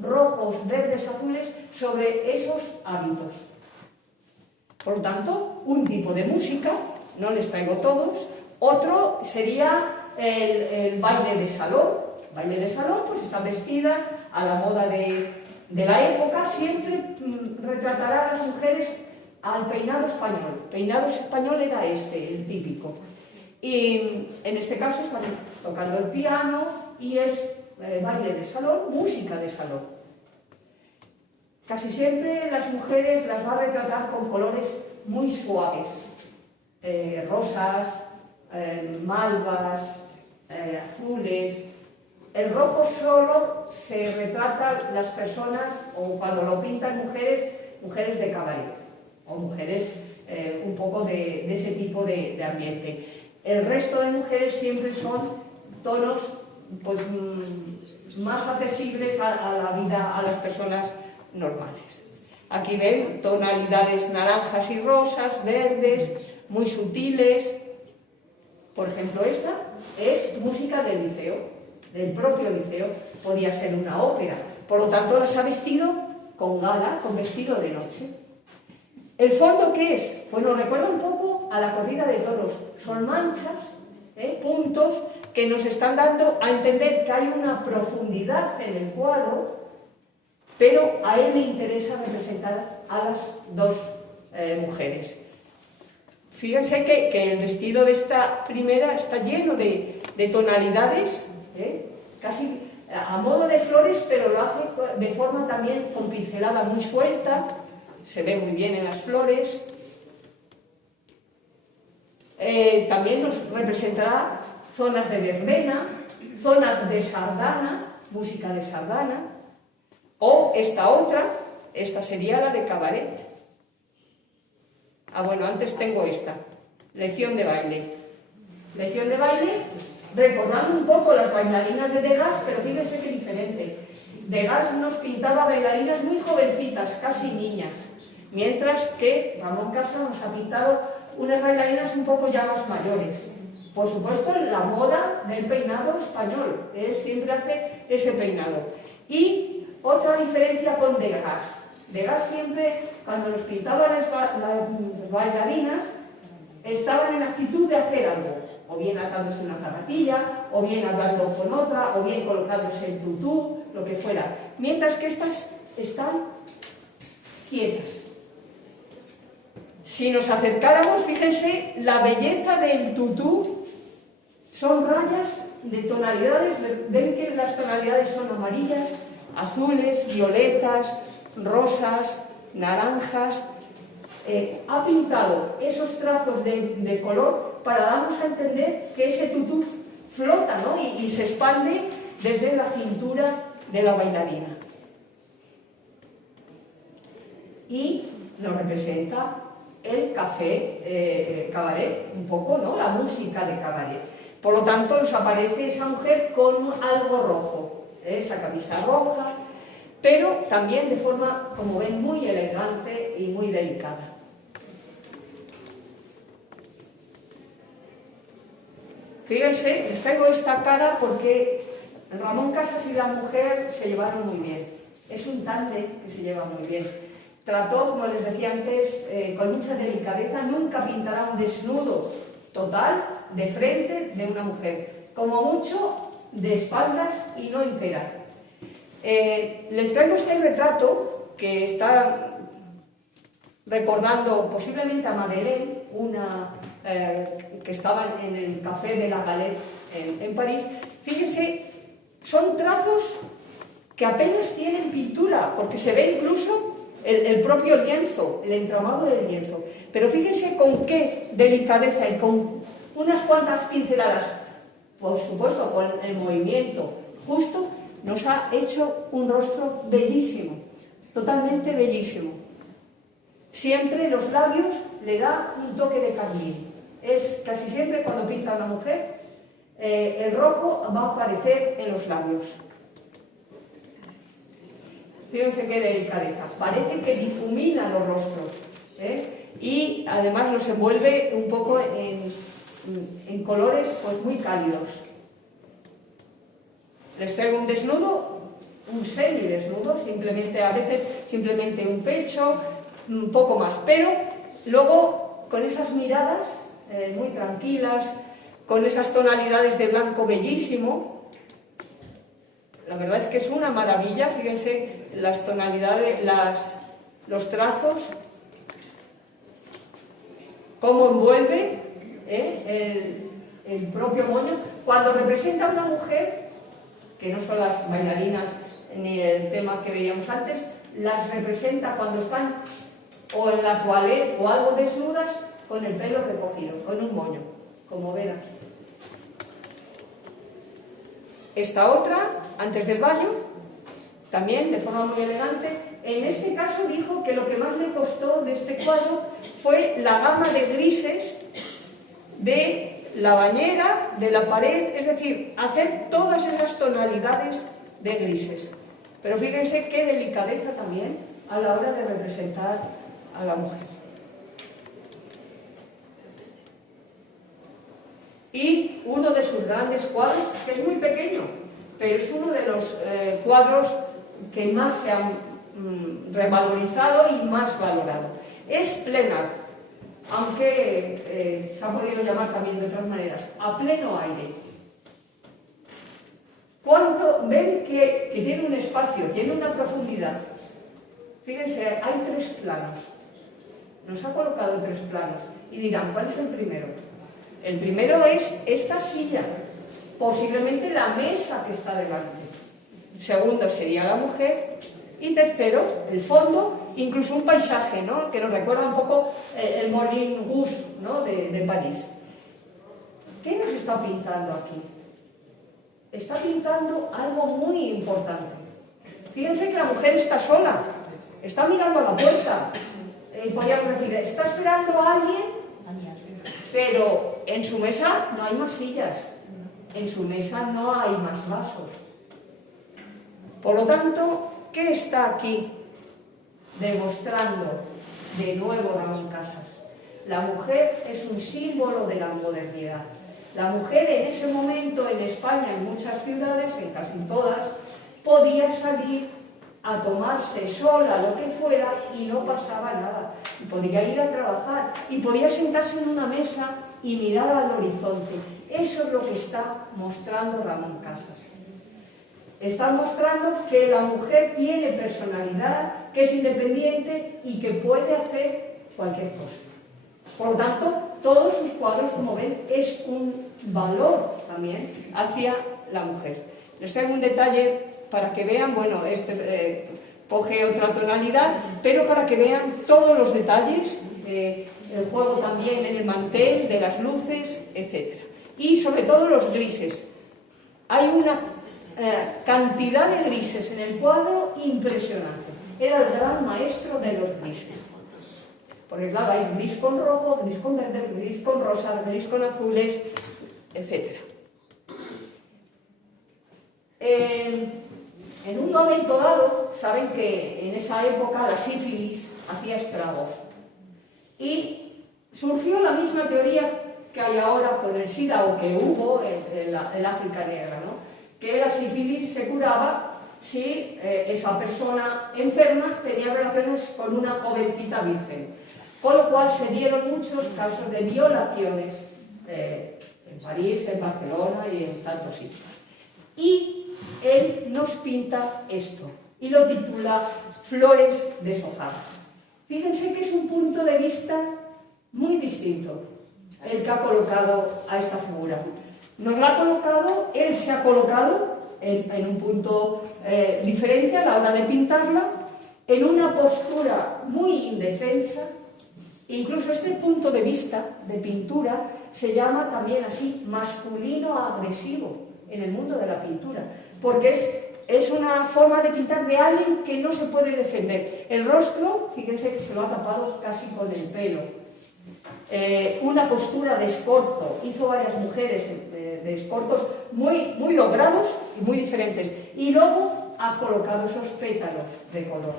rojos, verdes, azules sobre esos hábitos. Por lo tanto, un tipo de música, no les traigo todos. Otro sería el baile de salón. Baile de salón, pues están vestidas a la moda de la época, siempre retratará a las mujeres al peinado español. El peinado español era el típico. Y en este caso están tocando el piano y es baile de salón, música de salón. Casi siempre las mujeres las va a retratar con colores muy suaves, rosas, malvas, azules. El rojo solo se retrata las personas, o cuando lo pintan mujeres de cabaret, o mujeres un poco de ese tipo de ambiente. El resto de mujeres siempre son tonos pues, más accesibles a la vida, a las personas normales. Aquí ven tonalidades naranjas y rosas, verdes, muy sutiles. Por ejemplo, esta es música del liceo. del propio liceo, podía ser una ópera. Por lo tanto, las ha vestido con gala, con vestido de noche. ¿El fondo qué es? Pues nos recuerda un poco a la corrida de toros. Son manchas, puntos que nos están dando a entender que hay una profundidad en el cuadro, pero a él le interesa representar a las dos mujeres. Fíjense que el vestido de esta primera está lleno de tonalidades, casi a modo de flores, pero lo hace de forma también con pincelada muy suelta, se ve muy bien en las flores. También nos representará zonas de verbena, zonas de sardana, música de sardana, o esta otra, esta sería la de cabaret. Bueno, antes tengo esta, lección de baile. Lección de baile, recordando un poco las bailarinas de Degas, pero fíjense qué diferente. Degas nos pintaba bailarinas muy jovencitas, casi niñas, mientras que Ramón Casas nos ha pintado unas bailarinas un poco ya más mayores. Por supuesto, la moda del peinado español, él siempre hace ese peinado. Y otra diferencia con Degas. Degas siempre, cuando nos pintaba las bailarinas, estaban en actitud de hacer algo, o bien atándose una zapatilla, o bien hablando con otra, o bien colocándose el tutú, lo que fuera. Mientras que estas están quietas. Si nos acercáramos, fíjense la belleza del tutú, son rayas de tonalidades, ven que las tonalidades son amarillas, azules, violetas, rosas, naranjas. Ha pintado esos trazos de color para darnos a entender que ese tutú flota, ¿no? y se expande desde la cintura de la bailarina. Y nos representa el café, cabaret, un poco, ¿no? La música de cabaret. Por lo tanto, nos aparece esa mujer con algo rojo, esa camisa roja, pero también de forma, como ven, muy elegante y muy delicada. Fíjense, les traigo esta cara porque Ramón Casas y la mujer se llevaron muy bien. Es un tándem que se lleva muy bien. Trató, como les decía antes, con mucha delicadeza, nunca pintará un desnudo total de frente de una mujer, como mucho de espaldas y no entera. Les traigo este retrato que está recordando posiblemente a Madeleine, una que estaba en el Café de la Galette en París. Fíjense, son trazos que apenas tienen pintura, porque se ve incluso el propio lienzo, el entramado del lienzo. Pero fíjense con qué delicadeza y con unas cuantas pinceladas, por supuesto con el movimiento justo, nos ha hecho un rostro bellísimo, totalmente bellísimo. Siempre los labios le da un toque de carmín. Es casi siempre cuando pinta a una mujer, el rojo va a aparecer en los labios. Fíjense qué delicadeza. Parece que difumina los rostros, y además los envuelve un poco en colores pues muy cálidos. Les traigo un desnudo, un semidesnudo, simplemente a veces simplemente un pecho, un poco más, pero luego con esas miradas muy tranquilas, con esas tonalidades de blanco bellísimo. La verdad es que es una maravilla, fíjense las tonalidades, los trazos, cómo envuelve el propio moño. Cuando representa a una mujer, que no son las bailarinas ni el tema que veíamos antes, las representa cuando están o en la toilette o algo desnudas, con el pelo recogido, con un moño, como ven aquí. Esta otra, antes del baño, también de forma muy elegante. En este caso dijo que lo que más le costó de este cuadro fue la gama de grises de la bañera, de la pared, es decir, hacer todas esas tonalidades de grises. Pero fíjense qué delicadeza también a la hora de representar a la mujer. Y uno de sus grandes cuadros, que es muy pequeño, pero es uno de los cuadros que más se han revalorizado y más valorado. Es plenar, aunque se ha podido llamar también de otras maneras, a pleno aire. Cuando ven que tiene un espacio, tiene una profundidad. Fíjense, hay 3 planos. Nos ha colocado 3 planos. Y dirán, ¿cuál es el primero? El primero es esta silla, posiblemente la mesa que está delante. Segundo sería la mujer. Y tercero, el fondo, incluso un paisaje, ¿no?, que nos recuerda un poco el Moulin Rouge, ¿no?, de París. ¿Qué nos está pintando aquí? Está pintando algo muy importante. Fíjense que la mujer está sola, está mirando a la puerta. Podríamos decir, está esperando a alguien, pero en su mesa no hay más sillas, en su mesa no hay más vasos. Por lo tanto, ¿qué está aquí demostrando de nuevo Ramón Casas? La mujer es un símbolo de la modernidad. La mujer en ese momento en España, en muchas ciudades, en casi todas, podía salir a tomarse sola lo que fuera y no pasaba nada. Y podía ir a trabajar y podía sentarse en una mesa y mirar al horizonte. Eso es lo que está mostrando Ramón Casas. Está mostrando que la mujer tiene personalidad, que es independiente y que puede hacer cualquier cosa. Por lo tanto, todos sus cuadros, como ven, es un valor también hacia la mujer. Les traigo un detalle para que vean, bueno, coge otra tonalidad, pero para que vean todos los detalles, el juego también en el mantel, de las luces, etc. Y sobre todo los grises. Hay una cantidad de grises en el cuadro impresionante. Era el gran maestro de los grises. Porque claro, hay gris con rojo, gris con verde, gris con rosa, gris con azules, etc. En un momento dado, saben que en esa época la sífilis hacía estragos. Y surgió la misma teoría que hay ahora con el SIDA, o que hubo en África negra, ¿no?, que la sífilis se curaba si esa persona enferma tenía relaciones con una jovencita virgen. Con lo cual se dieron muchos casos de violaciones en París, en Barcelona y en tantos sitios. Y él nos pinta esto y lo titula Flores deshojadas. Fíjense que es un punto de vista muy distinto el que ha colocado a esta figura. Nos la ha colocado, él se ha colocado en un punto diferente a la hora de pintarla, en una postura muy indefensa. Incluso este punto de vista de pintura se llama también así masculino agresivo en el mundo de la pintura, porque es una forma de pintar de alguien que no se puede defender. El rostro, fíjense que se lo ha tapado casi con el pelo. Una postura de escorzo, hizo varias mujeres de escorzos muy logrados y muy diferentes, y luego ha colocado esos pétalos de color.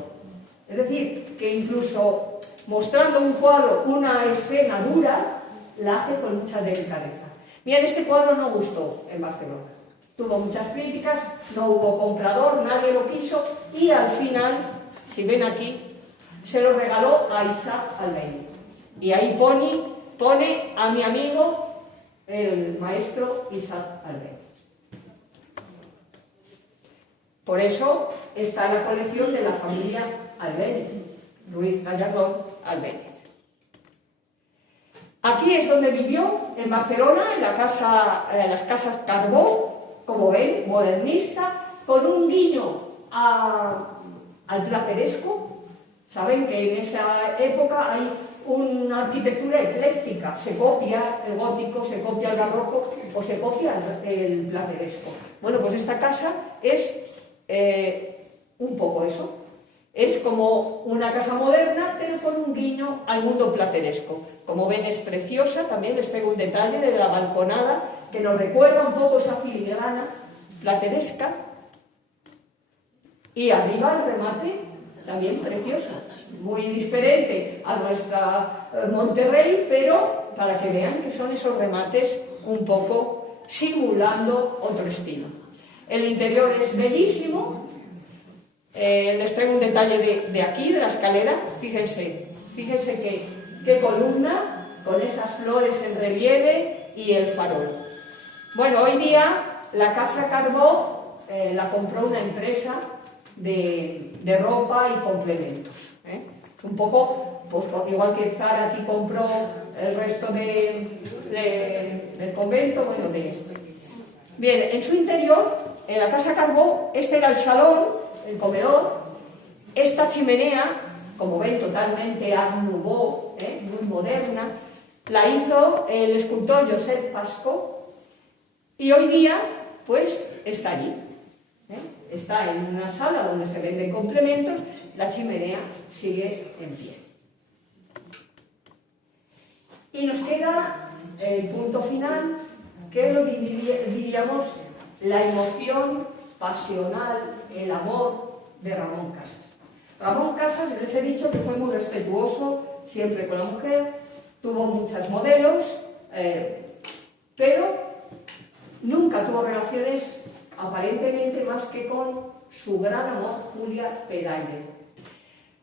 Es decir, que incluso mostrando un cuadro, una escena dura, la hace con mucha delicadeza. Miren, este cuadro no gustó en Barcelona. Tuvo muchas críticas, no hubo comprador, nadie lo quiso, y al final, si ven aquí, se lo regaló a Isaac Albéniz. Y ahí pone a mi amigo, el maestro Isaac Albéniz. Por eso está en la colección de la familia Albéniz, Ruiz Gallardón Albéniz. Aquí es donde vivió, en Barcelona, en las casas Carbó, como ven, modernista, con un guiño al plateresco. Saben que en esa época hay una arquitectura ecléctica, se copia el gótico, se copia el barroco o se copia el plateresco. Bueno, pues esta casa es un poco eso. Es como una casa moderna, pero con un guiño al mundo plateresco. Como ven, es preciosa. También les traigo un detalle de la balconada que nos recuerda un poco esa filigrana plateresca. Y arriba el remate, también precioso. Muy diferente a nuestra Monterrey, pero para que vean que son esos remates un poco simulando otro estilo. El interior es bellísimo. Les traigo un detalle de aquí, de la escalera. Fíjense qué columna, con esas flores en relieve y el farol. Bueno, hoy día la Casa Carbó la compró una empresa de ropa y complementos. Es un poco, pues, igual que Zara aquí compró el resto del convento, bueno, de esto. Bien, en su interior, en la Casa Carbó, este era el salón, el comedor. Esta chimenea, como ven, totalmente Art Nouveau, muy moderna, la hizo el escultor Josep Pasco, y hoy día, pues, está allí. Está en una sala donde se venden complementos, la chimenea sigue en pie. Y nos queda el punto final, que es lo que diríamos la emoción pasional, el amor de Ramón Casas. Ramón Casas, les he dicho que fue muy respetuoso siempre con la mujer, tuvo muchas modelos, pero nunca tuvo relaciones aparentemente más que con su gran amor, Julia Peraire.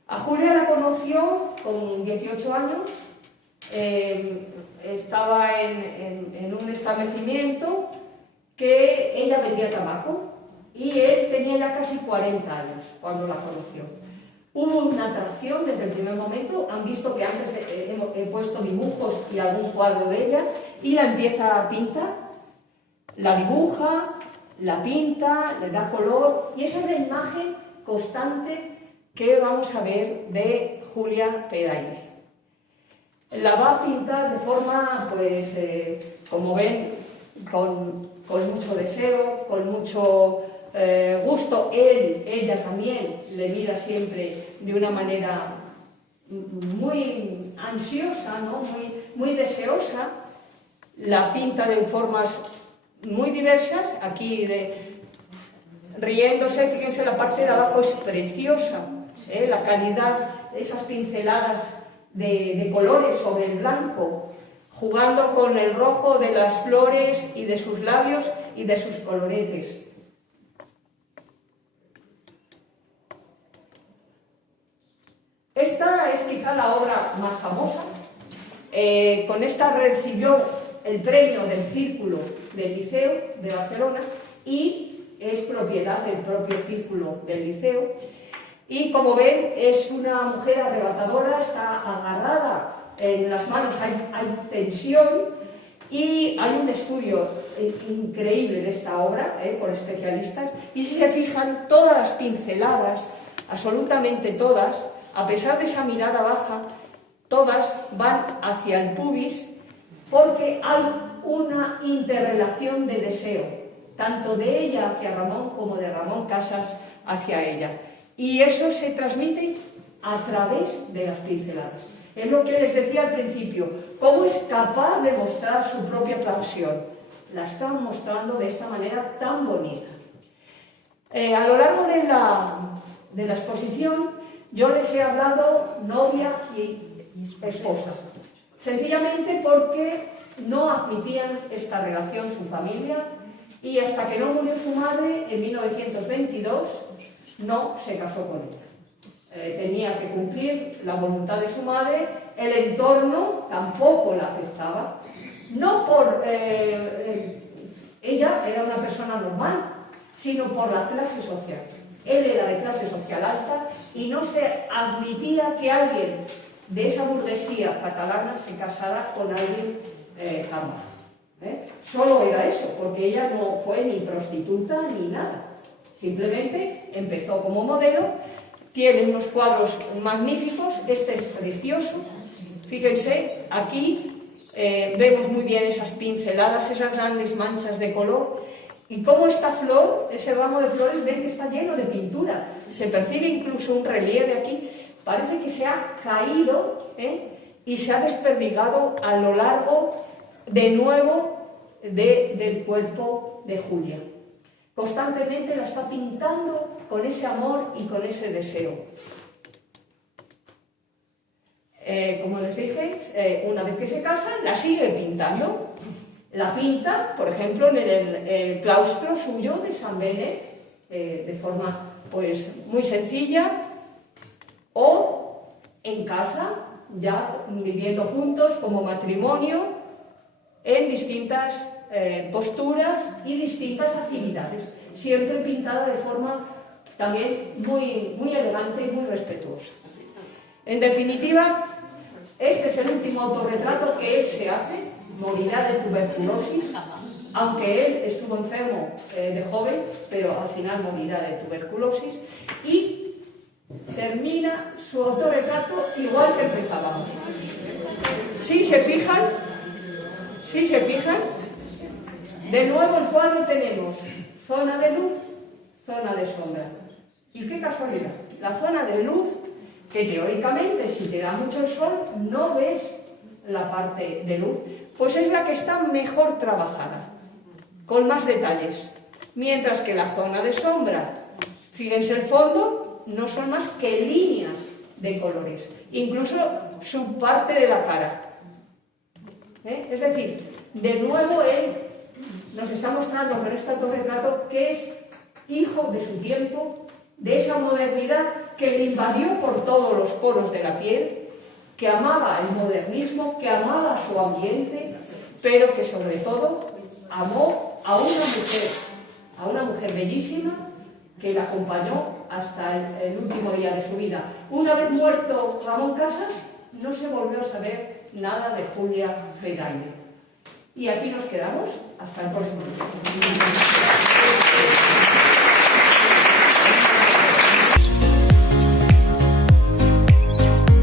A Julia la conoció con 18 años, estaba en un establecimiento que ella vendía tabaco y él tenía ya casi 40 años cuando la conoció. Hubo una atracción desde el primer momento. Han visto que antes he puesto dibujos y algún cuadro de ella, y la empieza a pintar, la dibuja, la pinta, le da color, y esa es la imagen constante que vamos a ver de Julia Peraire. La va a pintar de forma, pues, como ven, con mucho deseo, con mucho gusto. Ella también le mira siempre de una manera muy ansiosa, ¿no? muy deseosa. La pinta de formas muy diversas, aquí riéndose. Fíjense, la parte de abajo es preciosa, la calidad, esas pinceladas de colores sobre el blanco, jugando con el rojo de las flores y de sus labios y de sus coloretes. Esta es quizá la obra más famosa. Con esta recibió el premio del Círculo del Liceo de Barcelona y es propiedad del propio Círculo del Liceo. Y como ven, es una mujer arrebatadora, está agarrada en las manos, hay tensión, y hay un estudio increíble de esta obra por especialistas. Y si se fijan, todas las pinceladas, absolutamente todas, a pesar de esa mirada baja, todas van hacia el pubis, porque hay una interrelación de deseo, tanto de ella hacia Ramón como de Ramón Casas hacia ella. Y eso se transmite a través de las pinceladas. Es lo que les decía al principio, cómo es capaz de mostrar su propia pasión. La están mostrando de esta manera tan bonita. A lo largo de la exposición, yo les he hablado novia y esposa, sencillamente porque no admitían esta relación su familia, y hasta que no murió su madre en 1922 no se casó con ella. Tenía que cumplir la voluntad de su madre. El entorno tampoco la aceptaba, no por ella era una persona normal, sino por la clase social. Él era de clase social alta y no se admitía que alguien de esa burguesía catalana se casara con alguien tan bajo. Solo era eso, porque ella no fue ni prostituta ni nada. Simplemente empezó como modelo. Tiene unos cuadros magníficos, este es precioso. Fíjense, aquí vemos muy bien esas pinceladas, esas grandes manchas de color. Y cómo esta flor, ese ramo de flores, ven que está lleno de pintura. Se percibe incluso un relieve aquí. Parece que se ha caído y se ha desperdigado a lo largo, de nuevo, del cuerpo de Julia. Constantemente la está pintando con ese amor y con ese deseo. Como les dije, una vez que se casan, la sigue pintando. La pinta, por ejemplo, en el claustro suyo de San Bene, de forma pues muy sencilla, o en casa, ya viviendo juntos como matrimonio, en distintas posturas y distintas actividades, siempre pintada de forma también muy, muy elegante y muy respetuosa. En definitiva, este es el último autorretrato que él se hace, morirá de tuberculosis, aunque él estuvo enfermo de joven, pero al final morirá de tuberculosis, y termina su autorretrato igual que empezábamos. Si se fijan, de nuevo el cuadro tenemos zona de luz, zona de sombra. Y qué casualidad, la zona de luz, que teóricamente si te da mucho el sol no ves la parte de luz, pues es la que está mejor trabajada, con más detalles. Mientras que la zona de sombra, fíjense el fondo, no son más que líneas de colores, incluso su parte de la cara. Es decir, de nuevo él nos está mostrando con este autorretrato que es hijo de su tiempo, de esa modernidad que le invadió por todos los poros de la piel, que amaba el modernismo, que amaba su ambiente, pero que sobre todo amó a una mujer bellísima que la acompañó hasta el último día de su vida. Una vez muerto Ramón Casas, no se volvió a saber nada de Julia Pedrayo. Y aquí nos quedamos hasta el próximo día.